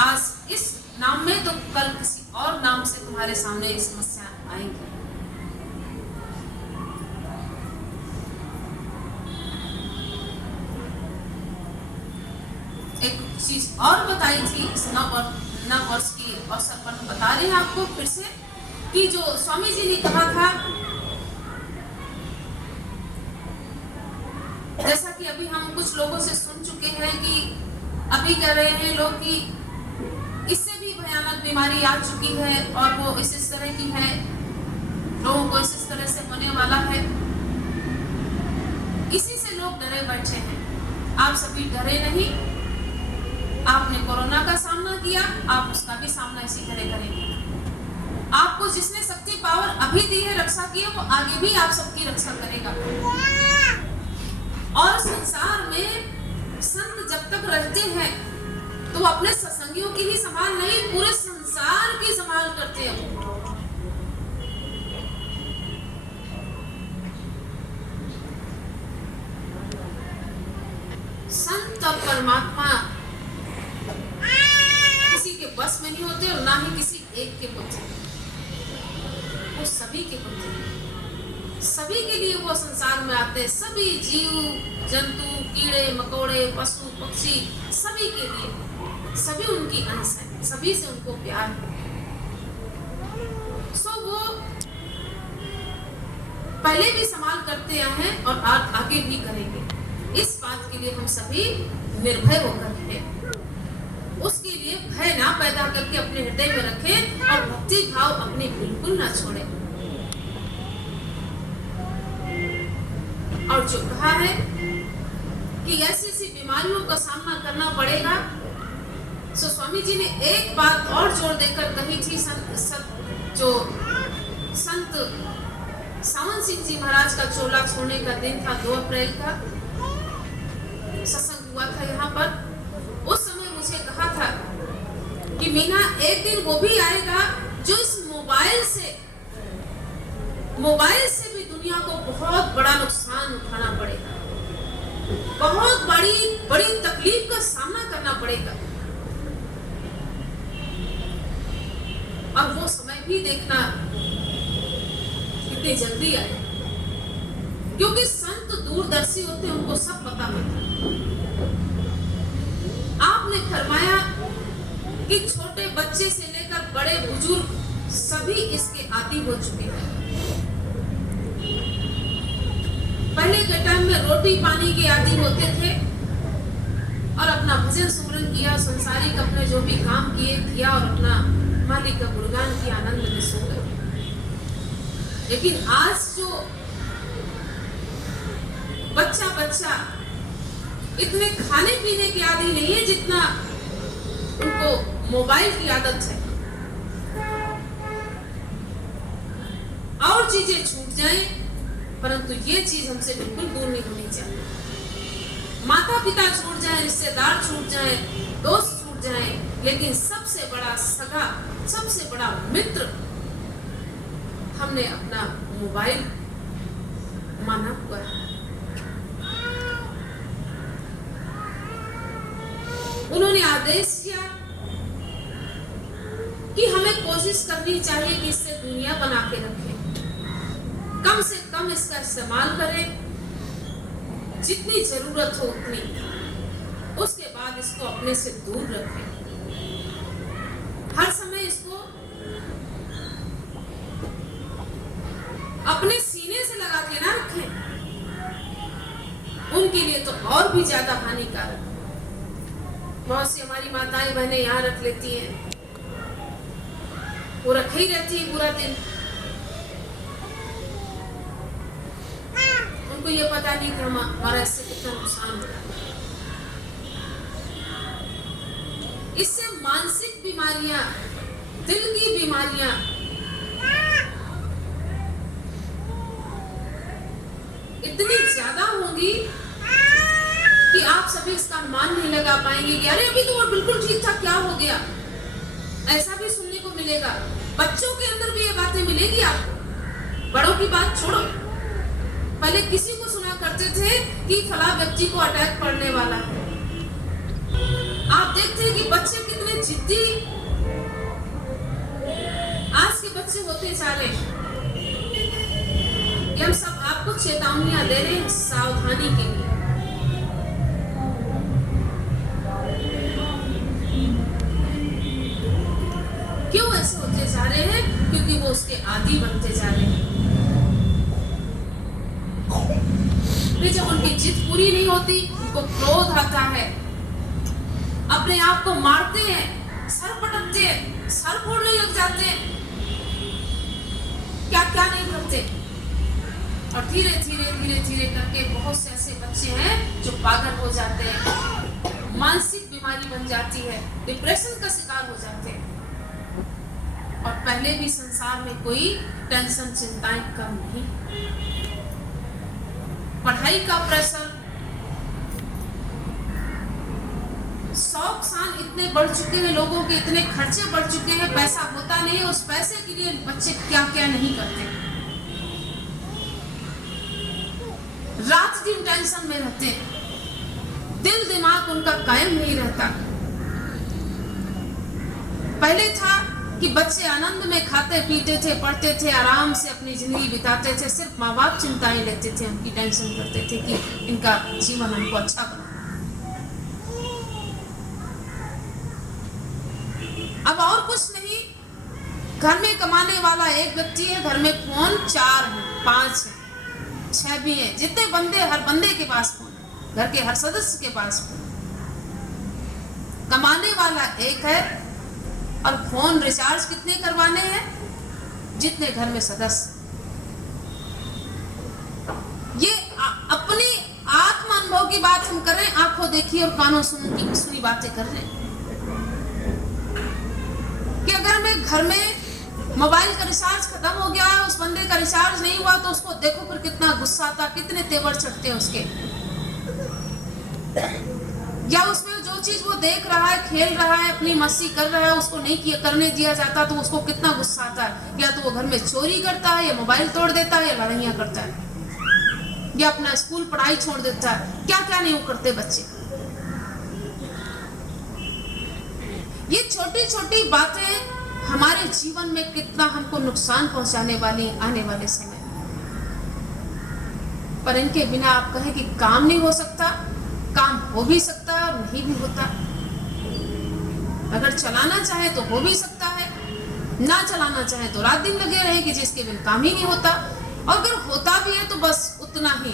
आज इस नाम में तो कल किसी और नाम से तुम्हारे सामने ये समस्या आएंगी। एक चीज और बताई थी इस नव वर्ष की अवसर पर बता रहे हैं आपको फिर से कि जो स्वामी जी ने कहा था, जैसा कि अभी हम कुछ लोगों से सुन चुके हैं कि अभी कह रहे हैं लोग कि इससे भी भयानक बीमारी आ चुकी है और वो इस तरह की है, लोगों को इस तरह से होने वाला है। इसी से लोग डरे बैठे हैं। आप सभी डरे नहीं। आपने कोरोना का सामना किया, आप उसका भी सामना इसी तरह करेंगे। आपको जिसने शक्ति पावर अभी दी है, रक्षा की है, वो आगे भी आप सबकी रक्षा करेगा। और संसार में संत जब तक रहते हैं तो अपने सत्संगियों की ही संभाल नहीं, पूरे संसार की संभाल करते हैं। संत और परमात्मा किसी के बस में नहीं होते और ना ही किसी एक के पुत्र, वो सभी के पुत्र, सभी के लिए वो संसार में आते हैं। सभी जीव जंतु, कीड़े मकोड़े, पशु पक्षी, सभी के लिए, सभी उनकी अंश है, सभी से उनको प्यार है। सो वो पहले भी संभाल करते आए हैं और आगे भी करेंगे। इस बात के लिए हम सभी निर्भय होकर हैं। उसके लिए भय ना पैदा करके अपने हृदय में रखें और भक्ति भाव अपने बिल्कुल ना छोड़ें। और जो कहा है कि ऐसी ऐसी बीमारियों का सामना करना पड़ेगा, सो स्वामी जी ने एक बात और जोर देकर कही थी। जो संत सावन सिंह जी महाराज का चोला छोड़ने का दिन था, 2 अप्रैल का सत्संग हुआ था यहाँ पर। उस समय मुझे कहा था कि मीना, एक दिन वो भी आएगा जो इस मोबाइल से भी दुनिया को बहुत बड़ा नुकसान उठाना पड़ेगा, बहुत बड़ी तकलीफ का सामना करना पड़ेगा। और वो समय भी देखना कितनी जल्दी आए, क्योंकि संत दूरदर्शी होते हैं, उनको सब पता होता है। आपने फरमाया कि छोटे बच्चे से लेकर बड़े बुजुर्ग सभी इसके आदी हो चुके हैं। पहले के टाइम में रोटी पानी के आदी होते थे और अपना भजन सुमरन किया, संसारिक अपने जो भी काम किया और अपना मालिक का गुणगान किया, आनंद में सो गए। लेकिन आज जो बच्चा इतने खाने पीने की आदी नहीं है जितना उनको मोबाइल की आदत है। और चीजें छूट जाएं, परंतु ये चीज हमसे बिल्कुल दूर नहीं होनी चाहिए। माता पिता छूट जाएं, रिश्तेदार छूट जाएं, दोस्त छूट जाएं, लेकिन सबसे बड़ा सगा, सबसे बड़ा मित्र हमने अपना मोबाइल माना हुआ है। उन्होंने आदेश किया कि हमें कोशिश करनी चाहिए कि इससे दुनिया बना के रखें, कम से कम इसका इस्तेमाल करें, जितनी जरूरत हो उतनी, उसके बाद इसको अपने से दूर रखें। हर समय इसको अपने सीने से लगा के ना रखें, उनके लिए तो और भी ज्यादा हानिकारक। बहुत सी हमारी माताएं बहनें यहाँ रख लेती हैं, वो रखी ही रहती है पूरा दिन, उनको ये पता नहीं कि हमारा इससे कितना नुकसान हो रहा है। इससे मानसिक बीमारियां, दिल की बीमारियां, इतनी ज्यादा होंगी कि आप सभी इसका मान नहीं लगा पाएंगे कि अरे अभी तो वो बिल्कुल ठीक था, क्या हो गया। ऐसा भी सुनने को मिलेगा। बच्चों के अंदर भी ये बातें मिलेगी आपको। बड़ों की बात छोड़ो, पहले किसी को सुना करते थे कि फला व्यक्ति को अटैक पड़ने वाला है। आप देखते हैं कि बच्चे कितने जिद्दी आज के बच्चे होते जा रहे हैं। हम सब आपको चेतावनियां दे रहे हैं सावधानी के लिए। क्यों ऐसे होते जा रहे हैं? क्योंकि वो उसके आदी बनते जा रहे हैं। फिर जब उनकी जिद पूरी नहीं होती, उनको क्रोध आता है, अपने आप को मारते हैं, सर पटकते हैं, सर फोड़ने लग जाते हैं, क्या क्या नहीं करते। और धीरे धीरे धीरे धीरे करके बहुत से ऐसे बच्चे हैं जो पागल हो जाते हैं, मानसिक बीमारी बन जाती है, डिप्रेशन का शिकार हो जाते हैं। और पहले भी संसार में कोई टेंशन चिंताएं कम नहीं, पढ़ाई का प्रेशर, शौक सान इतने बढ़ चुके हैं, लोगों के इतने खर्चे बढ़ चुके हैं, पैसा होता नहीं है, उस पैसे के लिए बच्चे क्या क्या नहीं करते। रात दिन टेंशन में रहते हैं, दिल दिमाग उनका कायम नहीं रहता। पहले था कि बच्चे आनंद में खाते पीते थे, पढ़ते थे, आराम से अपनी जिंदगी बिताते थे, सिर्फ माँ बाप चिंताएं लेते थे, उनकी टेंशन करते थे कि इनका जीवन हमको अच्छा बना। अब और कुछ नहीं, घर में कमाने वाला एक व्यक्ति है, घर में फोन 4 है, 5 है, 6 भी है, जितने बंदे, हर बंदे के पास फोन है, घर के हर सदस्य के पास फोन। कमाने वाला एक है और फोन रिचार्ज कितने करवाने हैं? जितने घर में सदस्य। ये अपनी आत्म अनुभव की बात हम कर रहे हैं, आंखों देखी और कानों सुनी बातें कर रहे हैं कि अगर मैं घर में मोबाइल का रिचार्ज खत्म हो गया है, उस बंदे का रिचार्ज नहीं हुआ, तो उसको देखो फिर कितना गुस्सा आता, कितने तेवर चढ़ते हैं उसके। या उसमें जो चीज वो देख रहा है, खेल रहा है, अपनी मस्ती कर रहा है, उसको नहीं करने दिया जाता तो उसको कितना गुस्सा आता है। या तो वो घर में चोरी करता है, या मोबाइल तोड़ देता है, या लड़ाइयां करता है, या अपना स्कूल पढ़ाई छोड़ देता है, क्या क्या नहीं वो करते बच्चे। ये छोटी छोटी बातें हमारे जीवन में कितना हमको नुकसान पहुंचाने वाली आने वाले समय। पर इनके बिना आप कहें कि काम नहीं हो सकता, काम हो भी सकता है और नहीं भी होता। अगर चलाना चाहे तो हो भी सकता है, ना चलाना चाहे तो रात दिन लगे रहे कि जिसके बिन काम ही नहीं होता। और अगर होता भी है तो बस उतना ही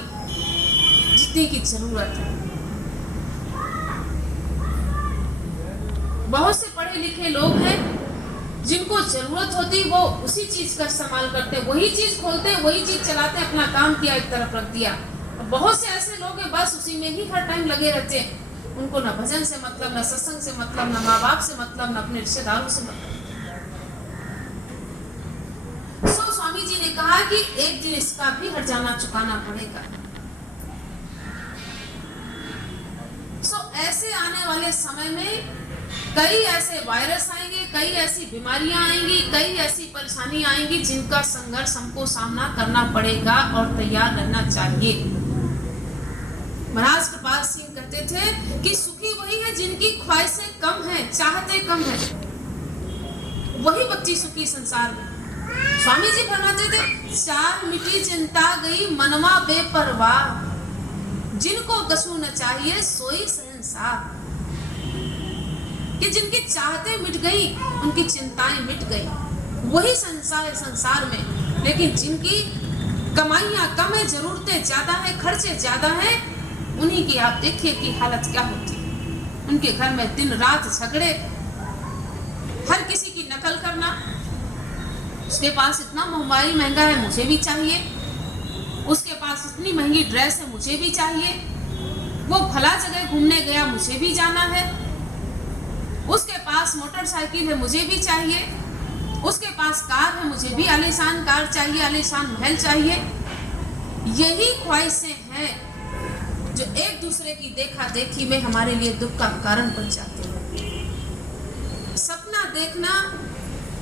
जितनी की जरूरत है। बहुत से पढ़े लिखे लोग हैं जिनको जरूरत होती वो उसी चीज का इस्तेमाल करते हैं, वही चीज खोलते हैं, वही चीज चलाते हैं, अपना काम किया एक तरफ रख दिया। बहुत से ऐसे लोग हैं बस उसी में ही हर टाइम लगे रहते हैं, उनको ना भजन से मतलब, ना सत्संग से मतलब, ना माँ बाप से मतलब, ना अपने रिश्तेदारों से मतलब। स्वामी जी ने कहा कि एक दिन इसका भी हर्जाना चुकाना पड़ेगा। ऐसे आने वाले समय में कई ऐसे वायरस आएंगे, कई ऐसी बीमारियां आएंगी, कई ऐसी परेशानी आएंगी जिनका संघर्ष हमको सामना करना पड़ेगा और तैयार रहना चाहिए। महाराज कृपाल सिंह कहते थे कि सुखी वही है जिनकी ख्वाहिशें कम हैं, चाहते कम हैं, वही बच्ची सुखी संसार में। स्वामी जी फरमाते थे, चार मिटी चिंता गई मनवा बेपरवाह, जिनको कछु न चाहिए सोई शहंशाह। कि जिनकी चाहते मिट गई, उनकी चिंताएं मिट गई, वही संसार है संसार में। लेकिन जिनकी कमाइयां कम है, जरूरतें ज्यादा है, खर्चे ज्यादा है, उन्हीं की आप देखिए कि हालत क्या होती है। उनके घर में दिन रात झगड़े, हर किसी की नकल करना, उसके पास इतना मोबाइल महंगा है मुझे भी चाहिए, उसके पास इतनी महंगी ड्रेस है मुझे भी चाहिए, वो फला जगह घूमने गया मुझे भी जाना है, उसके पास मोटरसाइकिल है मुझे भी चाहिए, उसके पास कार है मुझे भी आलीशान कार चाहिए, आलीशान महल चाहिए। यही ख्वाहिशें हैं जो एक दूसरे की देखा देखी में हमारे लिए दुख का कारण बन जाते हैं। सपना देखना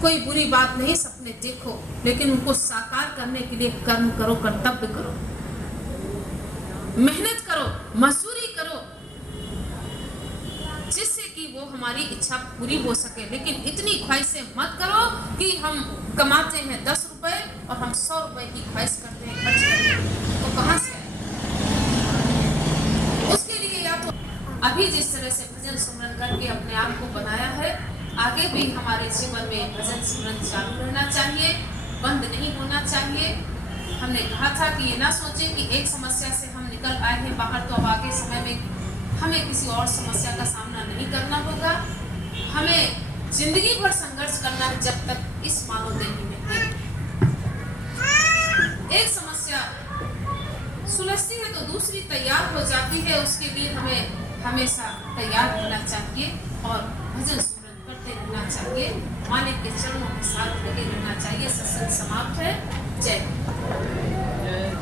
कोई बुरी बात नहीं, सपने देखो, लेकिन उनको साकार करने के लिए कर्म करो, कर्तव्य करो, मेहनत करो, मजदूरी करो, जिससे कि वो हमारी इच्छा पूरी हो सके। लेकिन इतनी ख्वाहिशें मत करो कि हम कमाते हैं 10 रुपए और हम 100 रुपए की ख्वाहिश करते हैं खर्च करते हैं, तो कहाँ से? उसके लिए या तो अभी जिस तरह से भजन सुमरन करके अपने आप को बनाया है, आगे भी हमारे जीवन में भजन सुमरन चालू रहना चाहिए, बंद नहीं होना चाहिए। हमने कहा था कि ये ना सोचे कि एक समस्या से हम निकल आए हैं बाहर, तो अब आगे समय में हमें किसी और समस्या का सामना नहीं करना होगा। हमें जिंदगी भर संघर्ष करना है जब तक इस मानव देह में है। एक समस्या सुलझती है तो दूसरी तैयार हो जाती है, उसके लिए हमें हमेशा तैयार रहना चाहिए और भजन सुमरन करते रहना चाहिए, मालिक के चरणों के साथ लगे रहना चाहिए। सत्संग समाप्त है। जय जय